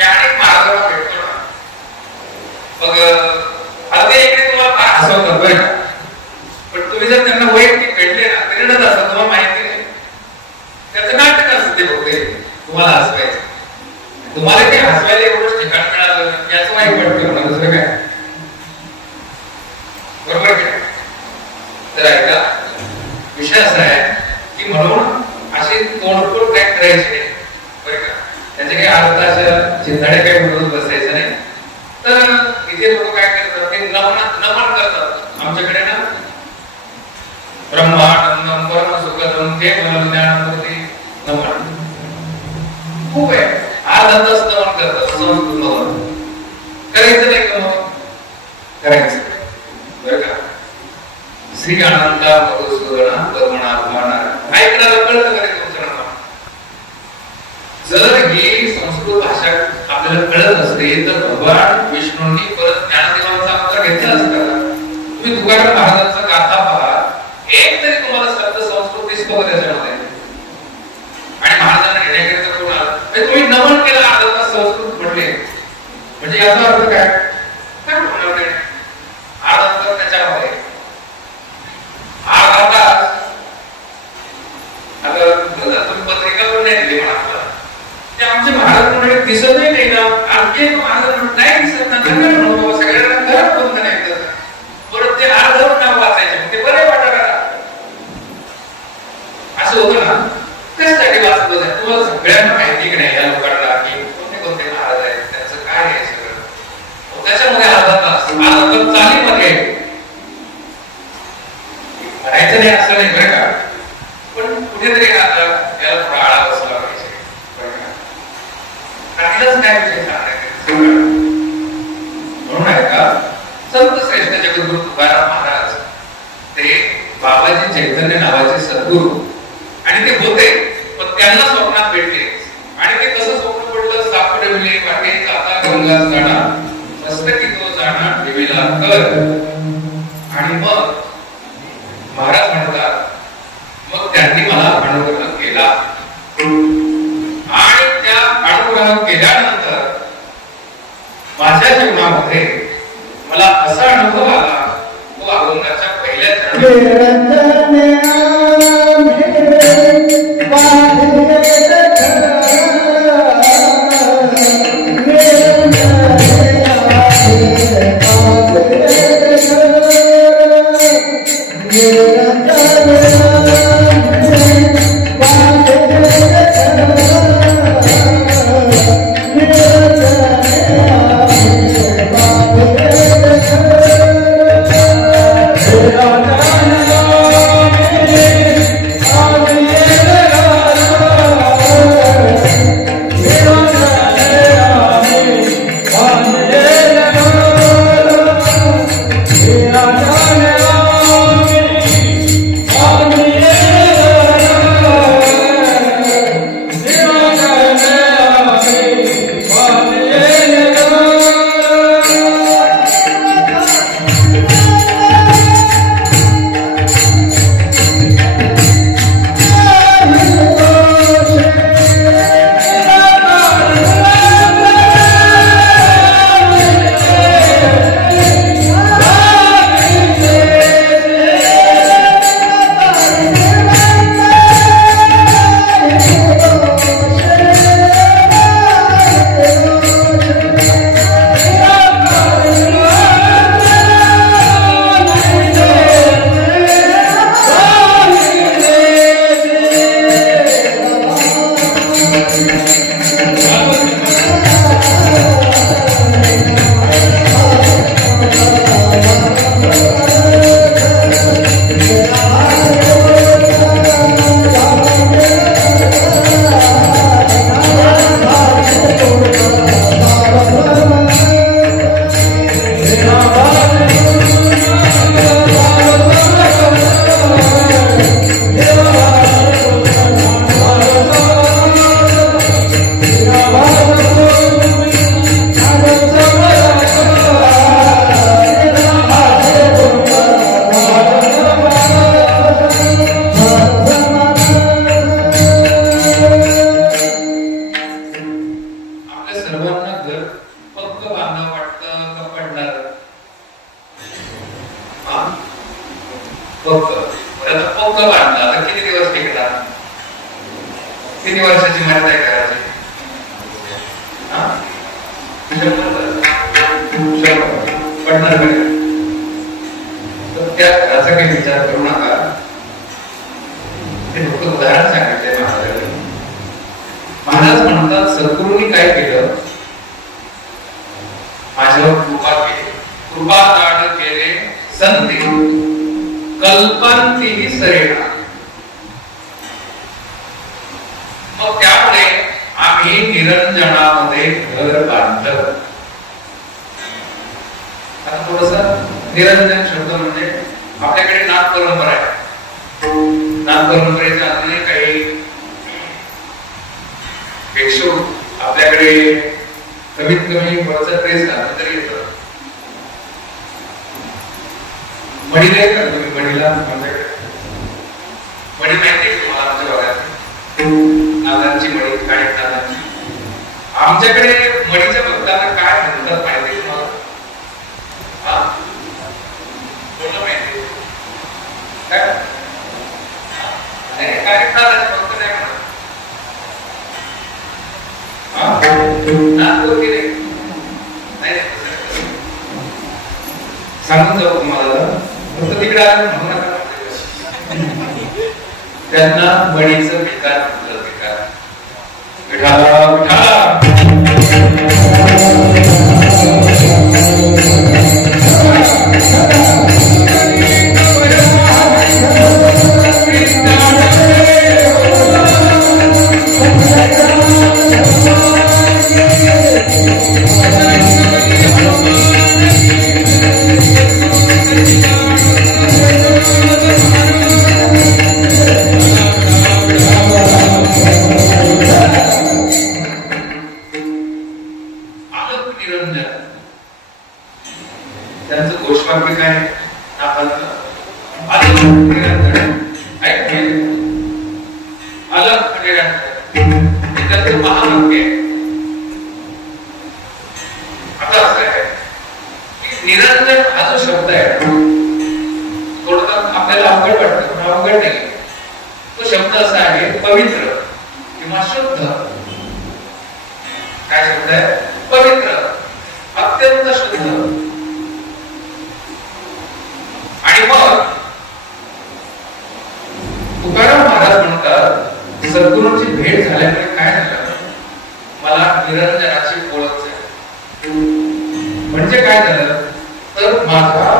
अनेक महाराजांना भेटतो ना, मग आता इकडे तुम्हाला फार हसवतात बरं का. पण तुम्ही जर त्यांना वैयक्तिक भेटले ना, ते रडत असतात, तुम्हाला माहिती नाही. त्याचं नाटक असतं ते बघते तुम्हाला हसवायचं. तुम्हाला ते हसवायला एवढंच ठिकाण मिळालं याचं माहिती पडतं म्हणा, दुसरं काय. बरोबर काय? तर ऐका, विषय असा आहे की म्हणून असे तोडफोड काय करायचे नाही बरं का. त्याचे काही अर्थ अशा चिंताडे काही बोलत बसायचं नाही. तर इथे लोक काय करतात, ते नमन करतात. आमच्याकडे ना ब्रह्मानंदम परम सुखदम ते ज्ञानमूर्ती नमन खूप आहे. आनंदाचं नमन करतात संस्कृत मध्ये. करायचं नाही का मग? करायचं बरं का. श्री आनंदा मधुसूदना परमणा भावना ऐकणारा कळतं का तुमचं नाव. जर ही संस्कृत भाषा आपल्याला कळत असते तर भगवान विष्णूंनी परत ज्ञानदेवांचा अवतार घेतला असता. तुम्ही तुकाराम महाराजांचा गाथा पहा, एक तरी तुम्हाला शब्द संस्कृत दिसतो त्याच्यामध्ये. आणि महाराजांना घेण्याकरिता कोण आला, तुम्ही नमन केलं, अर्धा संस्कृत म्हटले म्हणजे याचा अर्थ काय? काय होणार नाही. अर्धा त्याच्यामध्ये अर्धा तास आता तुम्ही पत्रिकावर नाही दिली म्हणा, ते आमचे महाराज मंडळी दिसतही नाही ना. आमचे महाराज नाही दिसत ना, बाबा सगळ्यांना खरं बंद नाही करत. बरं ते अर्धवट नाव वाचायचे ते बरे वाटत असं होतं ना. कशासाठी वाचत होतं तुम्हाला सगळ्यांना माहिती की नाही या लोकांना की कोणते कोणते महाराज आहेत, त्यांचं काय आहे सगळं. त्याच्यामध्ये अर्धा तास चालीमध्ये म्हणायचं नाही असं नाही बरं का. पण कुठेतरी आता याला थोडा आळा बसला पाहिजे बरं का. काहीच काय विषय सांगायचे म्हणून आहे का. संत श्रेष्ठ जगद्गुरु तुकाराम महाराज ते बाबाजी चैतन्य नावाचे सद्गुरु आणि ते होते, पण त्यांना स्वप्नात भेटले. आणि ते कसं स्वप्न पडलं, सापडविले वाटे जाता गंगा जाणा मस्तकी तो जाणा ठेविला कर. आणि मग महाराज म्हणतात, मग त्यांनी मला अनुग्रह केला. आणि त्या अनुग्रह केल्यानंतर माझ्या जीवनामध्ये मला असा अनुभव आला, तो अभंगाच्या पहिल्या Jai किती वर्षाची मर्यादा आहे करायची? पडणार तर त्या घराचा काही विचार करू नका. ते फक्त उदाहरण सांगितले महाराजांनी. महाराज म्हणतात सद्गुरूंनी काय केलं, माझ्यावर कृपा केली. कृपा दान केले संते कल्पंती सरेना. मग त्यामुळे आम्ही निरंजनामध्ये घर बांधलं. आता थोडस निरंजन शब्द म्हणजे आपल्याकडे नाथ परंपरा आहे. नाथ परंपरेच्या अजूनही काही पेक्षा आपल्याकडे कमीत कमी वरचा ट्रेस घातला तरी येतं. मडीला आहे का तुम्ही? मडीला आमच्याकडे मडी माहिती आहे तुम्हाला? आमच्या भागात नागांची मडी, काय नागांची. आमच्याकडे मडीच्या भक्तांना काय म्हणतात माहिती आहे तुम्हाला? माहिती काय? काय नागांचे भक्त नाही म्हणत. सांगून जाऊ तुम्हाला, फक्त तिकडे आलं म्हणू नका. त्यांना मणीचं विकार म्हटलं. विठाला विठाला त्यांचं घोषवाक्य काय? त्याचं महावाक्य आहे. आता असं आहे की निरंजन हा जो शब्द आहे थोडं आपल्याला अवघड वाटतं, पण अवघड नाही. तो शब्द असा आहे पवित्र किंवा शुद्ध. काय शब्द आहे? पवित्र, अत्यंत शुद्ध. आणि मग तुकाराम महाराज म्हणतात सद्गुरूंची भेट झाल्यामुळे काय झालं, मला निरंजनाची ओळख झाली. म्हणजे काय झालं तर माझ्या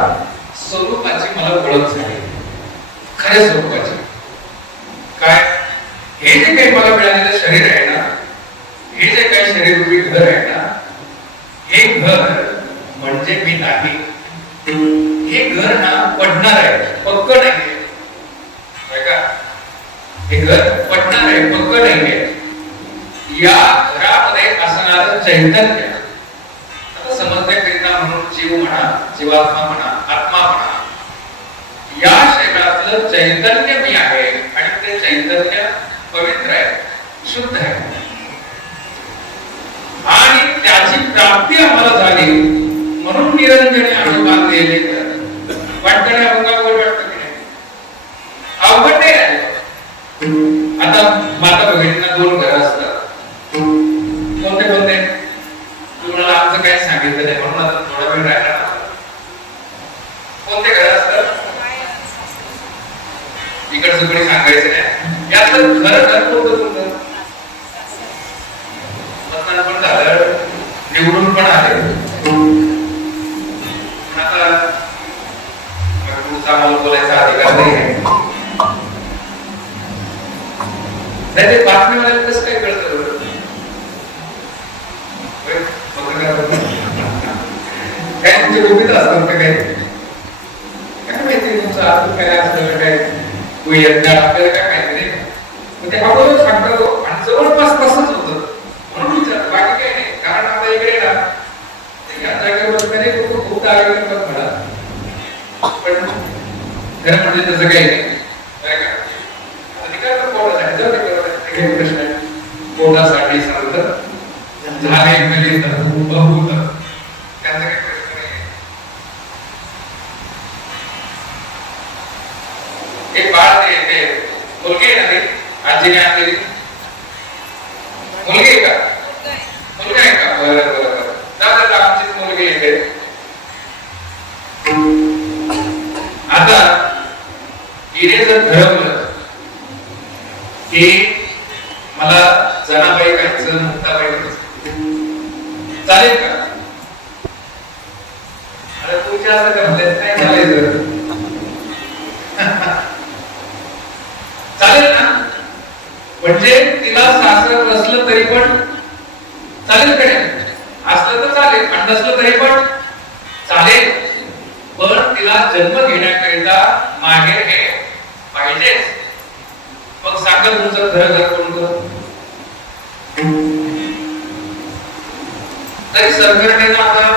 स्वरूपाची मला ओळख झाली, खऱ्या स्वरूपाची. काय? हे जे काही मला मिळालेलं शरीर आहे ना, हे जे काही शरीरूपी घर आहे ना, हे घर म्हणजे मी नाही. हे घर ना पडणार आहे, पक्क नाहीये. हे घर पडणार आहे, पक्क नाहीये. या घरामध्ये असणारं चैतन्य, आता समजण्याकरिता म्हणून जीव म्हणा, जीवात्मा म्हणा, आत्मा म्हणा, या शरीरातलं चैतन्य मी आहे. आणि ते चैतन्य पवित्र आहे, शुद्ध आहे. आणि त्याची प्राप्ती आम्हाला झाली म्हणून निरंजने आम्ही बांधलेले घर. वाटतं नाही अवघड वाटतं की नाही? अवघड नाही आहे. आता माता भगिनींना 2 घरं असतात. कोणते कोणते? तुम्हाला आमचं काही सांगितलं नाही म्हणून आता थोडा वेळ राहिला. कोणते घरं असतात? इकडचं कोणी सांगायचं नाही. यातलं खरं घर कोणतं कोणतं? मतदान पण झालं, निवडून पण आले. आता पुढचा मला बोलायचा अधिकार नाही. ते बातमीवाल्याला कसं काय कळतं? काय तुमचे गोपीत असतात का? काय माहिती तुमचं आतून काय असतं काय? आपल्याला काय माहिती नाही. म्हणजे अगोदर सांगतो आणि जवळपास तसंच होतं म्हणून विचारतो, बाकी काही नाही. कारण आता इकडे ना या जागेवर खूप आवेदन म्हणा, पण खरं म्हणजे तसं काही नाही. प्रश्न पोटासाठी सांगत झाले गेले तर बहुत त्यांचा काही प्रश्न नाही. एक बाळ ते मुलगी आहे ना, ती आजीने आणलेली मुलगी आहे का? मुलगा आहे का? बरं बरं बरं. दादा आमचीच मुलगी आहे. आता हिने जर ठरवलं की मला जनाबाई करायचं, मुक्ताबाई करायचं, चालेल का? अरे तुमच्या असं करताय काय चालायचं? चालेल ना? म्हणजे तिला सासर नसलं तरी पण चालेल का? असलं तर चालेल आणि नसलं तरी पण चालेल, पण तिला जन्म घेण्याकरिता माहेर हे पाहिजेच. मग सांगा तुमचं खरं घर कोणतं? तरी सरकारने आता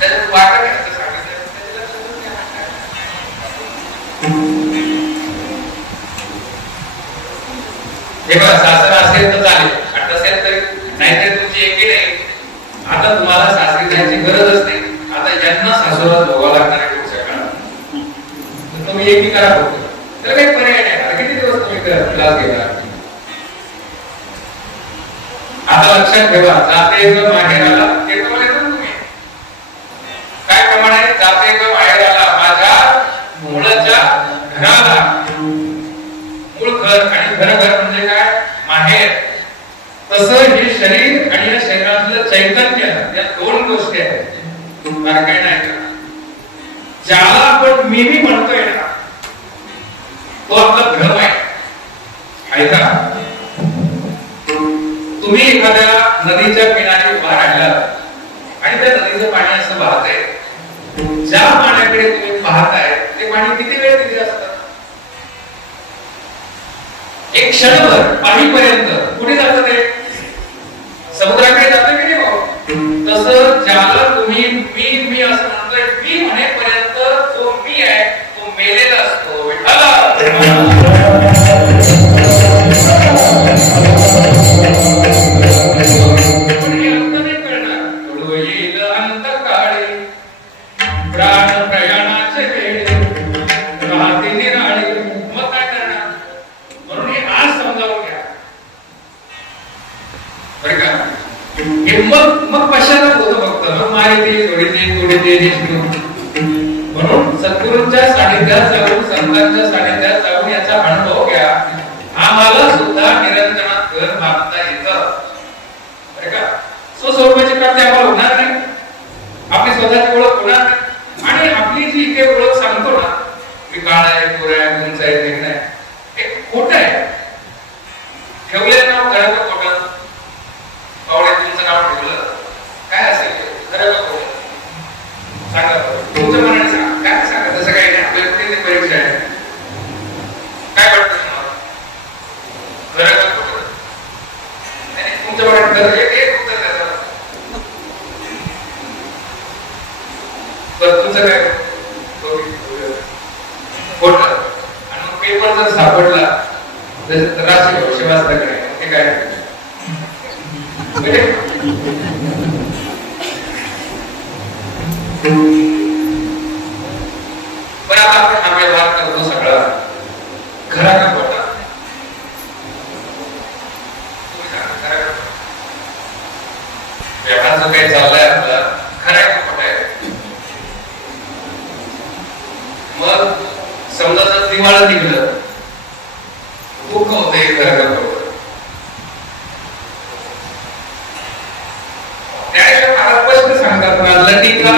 त्याच्यात वाटा घ्यायचं सांगितलं. हे बघा, सासर असेल तर चालेल आणि नसेल तरी नाहीतरी तुमची एकी नाही. आता तुम्हाला सासरी जायची गरजच नाही. आता ज्यांना सासुरात भोगावं लागणार आहे पुढच्या काळात, तुम्ही एकी करा फक्त. तर काही पर्याय नाही. आता किती दिवस तुम्ही क्लास घेणार? आता लक्षात ठेवा, जाते ग माहेराला, ते तुम्हाला येतं तुम्ही काय प्रमाण आहे? जाते ग माहेराला माझ्या मुळाच्या घराला. मूळ घर आणि घर म्हणजे काय? माहेर. तसं हे शरीर आणि या शरीरातलं चैतन्य, या दोन गोष्टी आहेत. काय नाही का? ज्याला आपण मी म्हणतोय ना, तो आपला भ्रम आहे. ऐका, तुम्ही एखाद्या नदीच्या किनारी उभा राहिला आणि त्या नदीचं पाणी असं वाहतंय, ज्या पाण्याकडे तुम्ही पाहताय ते पाणी किती वेळ तिथे असतं? एक क्षणभर पाणीपर्यंत. कुठे जातं ते? समुद्राकडे जातं की नाही? तसं ज्याला तुम्ही मी असं म्हणतोय, मी म्हणेपर्यंत तो मी आहे, तो मेलेला असतो. नाही कळणार. येईल अंत काळी प्राण प्रयाणाचे वेळ राहते निराळी. मग काय करणार? म्हणून हे आज समजावून घ्या बरं का. मग पश्चाताप होतो फक्त. मग माहिती थोडी म्हणून सद्गुरूंच्या सानिध्यात जाऊन, संतांच्या सानिध्यात जाऊन याचा अनुभव घ्या. आम्हाला सुद्धा निरंजनात घर बांधता येतं बरं का. स्वस्वरूपाची प्राप्ती आम्हाला होणार नाही, आपली स्वतःची ओळख होणार नाही. आणि आपली जी इथे ओळख सांगतो ना, मी काळ आहे, गोरा आहे, उंच आहे, देखणं आहे, हे खोटं आहे. ठेवले नाव खरं का खोटं? पावडे तुमचं नाव ठेवलं काय असेल? खरं का खोटं? सांगा तुमच्या मनाने सांगा. काय सांगा? तसं काही नाही. आपल्या कुठे परीक्षा आहे. काय वाटतं तुम्हाला? खरं का खोटं? नाही, तुमच्या मनाने एक उत्तर द्यायचं. तर तुमचं काय खोटं? आणि मग पेपर जर सापडला तर राशी भविष्यवाचताकडे ते काय? पण आता आपण हा व्यवहार करतो सगळा खरा का खोटा? व्यवहार जो काही चाललाय आपला खरा का खोटा आहे? मग समजा जर दिवाळं निघलं, दुःख होते खरं का खोटं? त्याशिवाय मला प्रश्न सांगतात ना, लटिका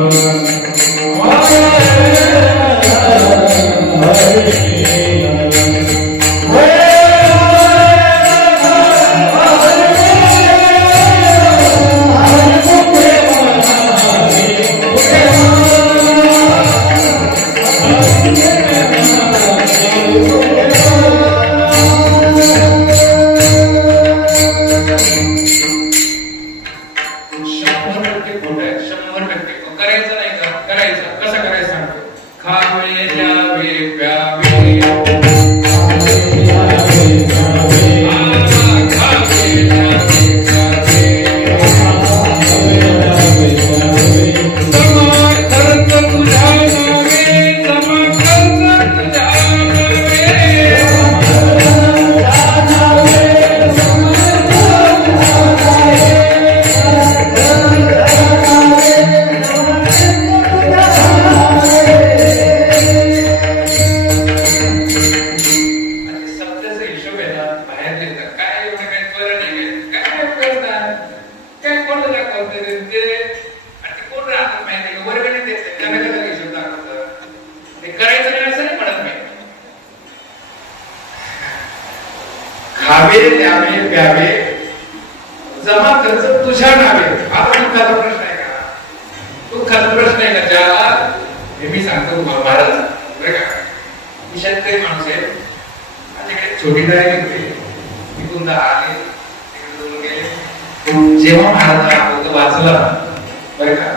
Hare 100% करायचं नाही का? करायचं. कसं करायचं सांगतो. खावे द्यावे प्यावे खावे द्यावे प्यावे जमा खर्च तुझ्या नावे. आता दुःखाचा प्रश्न आहे का? दुःखाचा प्रश्न आहे का? ज्याला हे मी सांगतो महाराज बरं का, मी शेतकरी माणूस आहे. माझ्याकडे छोटी गाडी निघते, तिथून आले तिकडून गेले. जेव्हा महाराज वाचलं बरं का,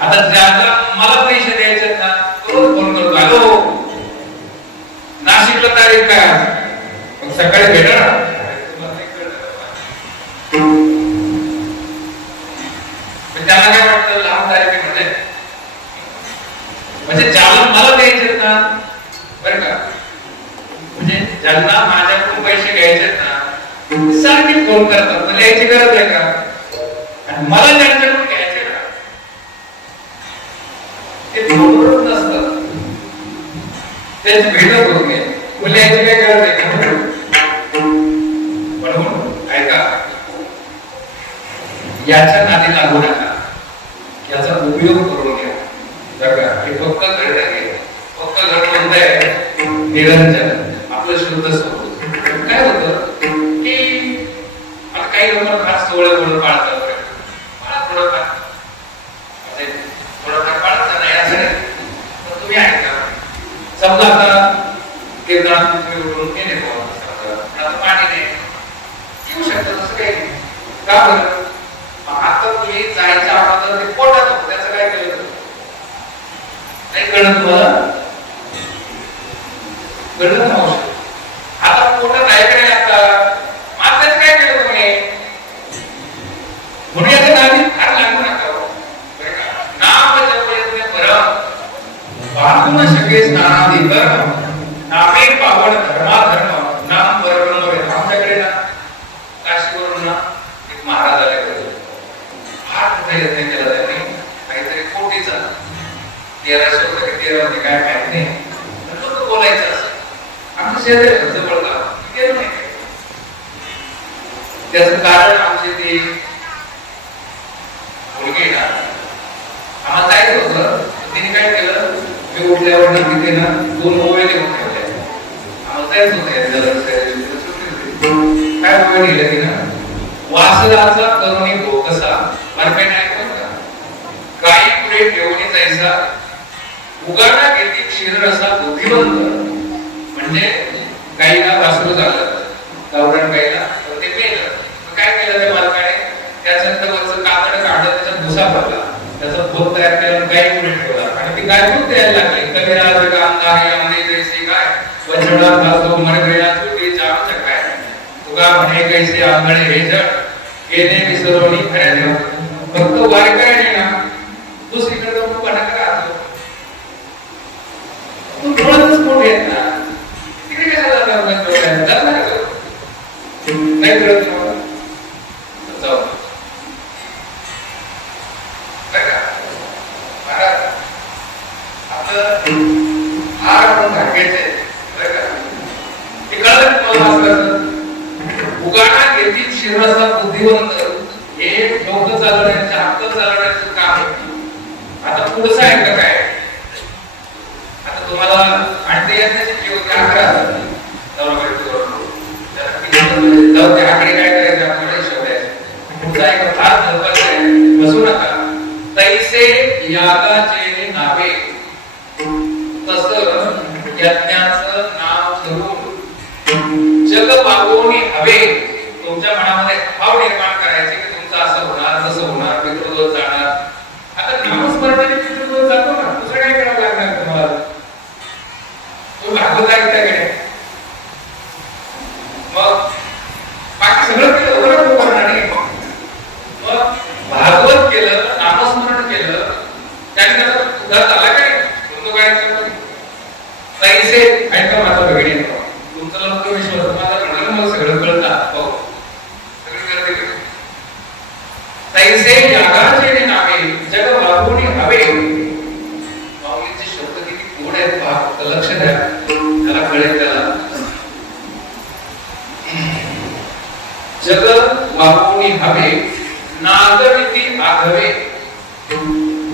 आता ज्याला मला पैसे द्यायचे ना रोज फोन करतो, हॅलो नाशिकला तारीख काय? सकाळी भेटा ना. त्याला काय वाटतं लहान तारीख म्हणजे ज्याला मला द्यायचे ना बरं का, म्हणजे ज्यांना माझ्याकडून पैसे घ्यायचे ना सारखे फोन करतात. मला याची गरज आहे का? आणि मला ज्यांच्याकडून घ्यायचे ना ते फोनवरच नसतात, तेच भेटत होत नाही. मला याची काय गरज आहे का? म्हणून ऐका, याच्या नादी लागू नका, याचा उपयोग करून घ्या. हे फक्त घडत आहे, फक्त घडवत आहे निरंजन आपलं शुद्ध स्वरूप. काय होतं की आता काही लोक खास सोहळे म्हणून पाळतात. मला थोडंफार पाळत नाही असं नाही, पण तुम्ही ऐका. समजा आता कीर्तनात गेले आता पाणी नाही येऊ शकतं, तसं काही नाही. का बरं? आता तुम्ही जायचं आपण ते पोटात होतं, त्याचं काय केलं नाही कळलं तुम्हाला? कळलं ना औषध? आता पोटात आहे का नाही? आता त्याचं काय केलं तुम्ही? म्हणून याचं नादी फार लागू नका. नाम जपयते परम बांधून शके स्नानाधिकर नामे पावन धर्माधर्म नाम परब्रह्म. आमच्याकडे ना काशीवरून ना एक महाराज आले होते. फार मोठा यत्न केला त्यांनी, काहीतरी कोटीचा 1300 13 होते काय माहित नाही. फक्त बोलायचं असं. आमचं शेजारी खर्च पडला केलं नाही. त्याचं कारण आमचे ते मुलगी ना आम्हाला जायचं होतं. तिने काय केलं, मी उठल्यावर तिथे ना 2 मोबाईल घेऊन ठेवले. आम्हाला जायचं होतं काय मोबाईल दिलं तिनं, वासराचा करुणी भोकसा मार्केट ऐकतो का, गाई पुढे ठेवणी जायचा उगाडा घेती क्षीररसा बुद्धिवंत. म्हणजे गाईला वासरू झालं, गावरान गाईला ते मेलं. काय केलं त्या मालकाने, त्याचं वरचं कातड काढलं, त्याचा भुसा भरला, त्याचा भोग तयार केला, गाई पुढे ठेवला आणि ती गाय दूध द्यायला लागली. कबीराज कामदार यामध्ये जैसी गाय वचडा भासो मन गया तुझे जाम चकाय तुगा म्हणे कैसे आंगणे हे जग केने विसरवणी खऱ्या देव. फक्त वारकऱ्याने ना दुसरीकडे जाऊन भटकत राहतो. तू डोळ्यातच मोठ येत ना, तिकडे कशाला जात नाही कळत तुम्हाला. जाऊ आपलं हार म्हणून भाग्याचे उगाडा घेतील शिरसा बुद्धिवंत. हे डोकं चालवण्याचं अक्कल चालवण्याचं काम आहे. आता पुढचं आहे का काय? आता तुम्हाला आणते येण्याची जीवन 11 आकडे काय करायचे आपल्याला शोधायचे. पुढचा एक फार महत्वाचा आहे, बसू नका. तैसे यागाचे नावे तसं यज्ञाचं नाव धरून जग वागवणे हवे. तुमच्या मनामध्ये भाव निर्माण करायचे की तुमचं असं होणार, तसं होणार, पितृदोष जाणार.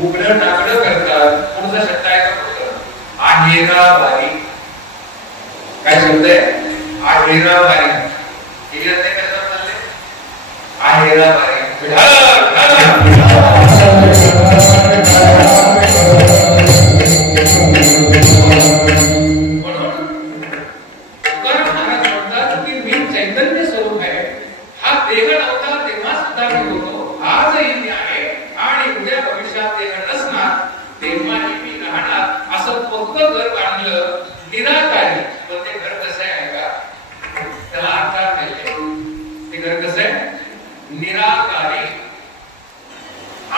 उघडं टाकडं करतात. पुढचा शब्द आहे का पुढचा आहेराबारी. काय शब्द आहे? आहेराबारी. किती असते कसं चालले? आहेराबारी. चैतन्य स्वरूप आहे. हा देह नव्हता तेव्हा सुद्धा मी होतो, आजही मी आहे आणि उद्या भविष्यात देह नसणार तेव्हाही मी राहणार. असं फक्त घर बांधलं निराकारी. पण ते घर कसं आहे का? त्याला अर्थ नाही. ते घर कसं आहे? निराकारी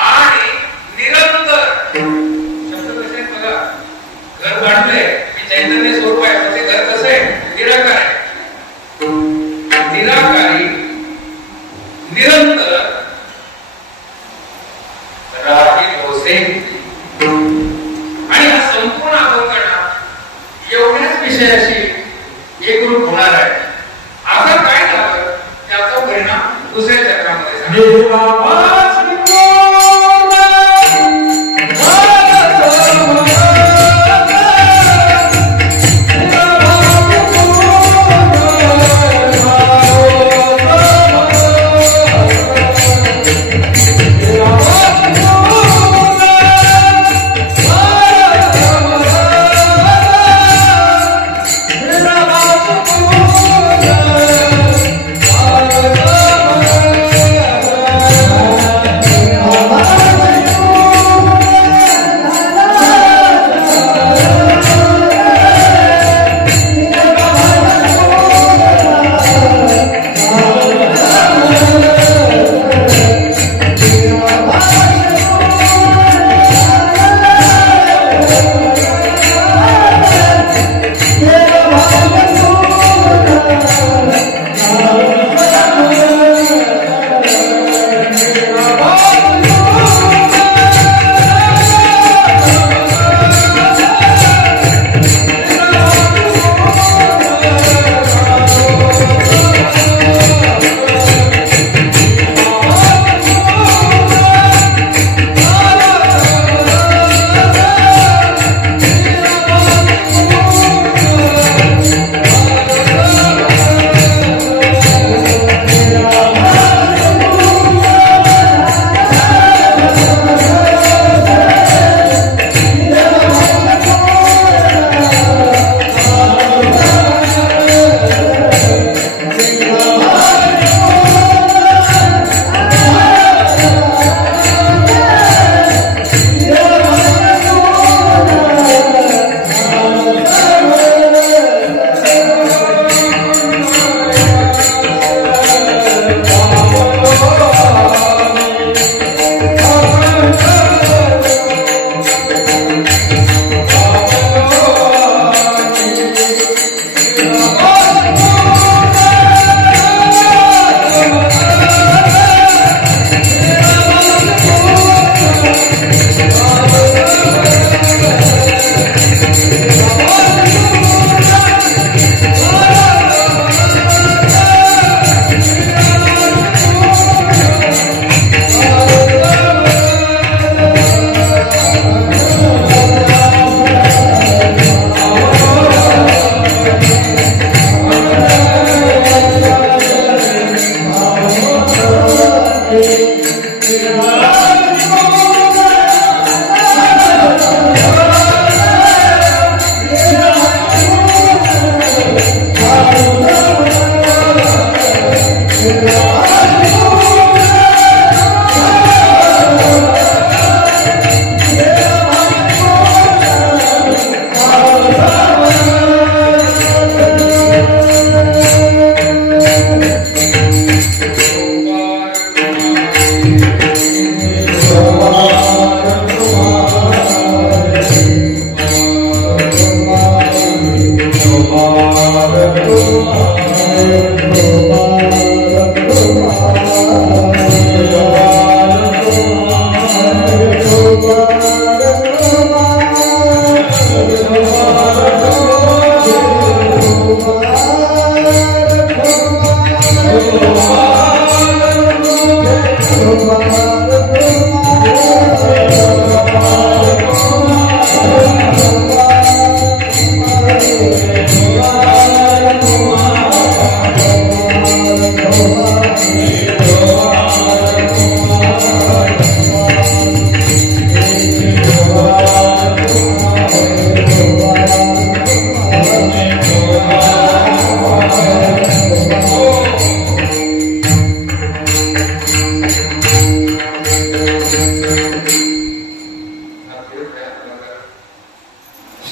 आणि निरंतर. शब्द कसे आहेत बघा. घर बांधलंय मी चैतन्य स्वरूप आहे, पण ते घर कसं आहे? निराकार आहे. निराकारी निरंतर राही होसे. आणि हा संपूर्ण अभंगणा एवढ्याच विषयाशी एकरूप होणार आहे. आता काय झालं त्याचा परिणाम दुसऱ्या चक्रामध्ये झाला.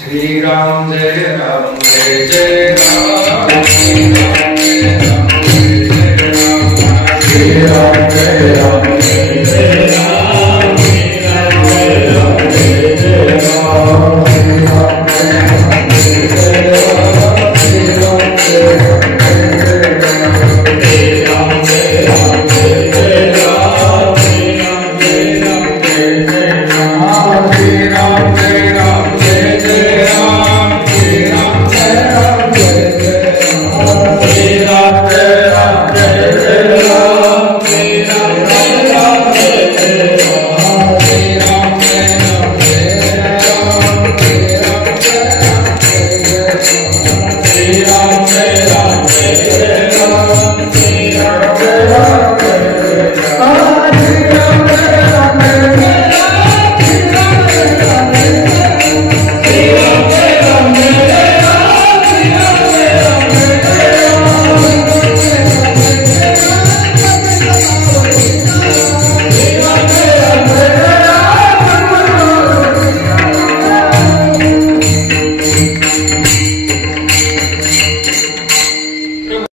श्री राम जय जय राम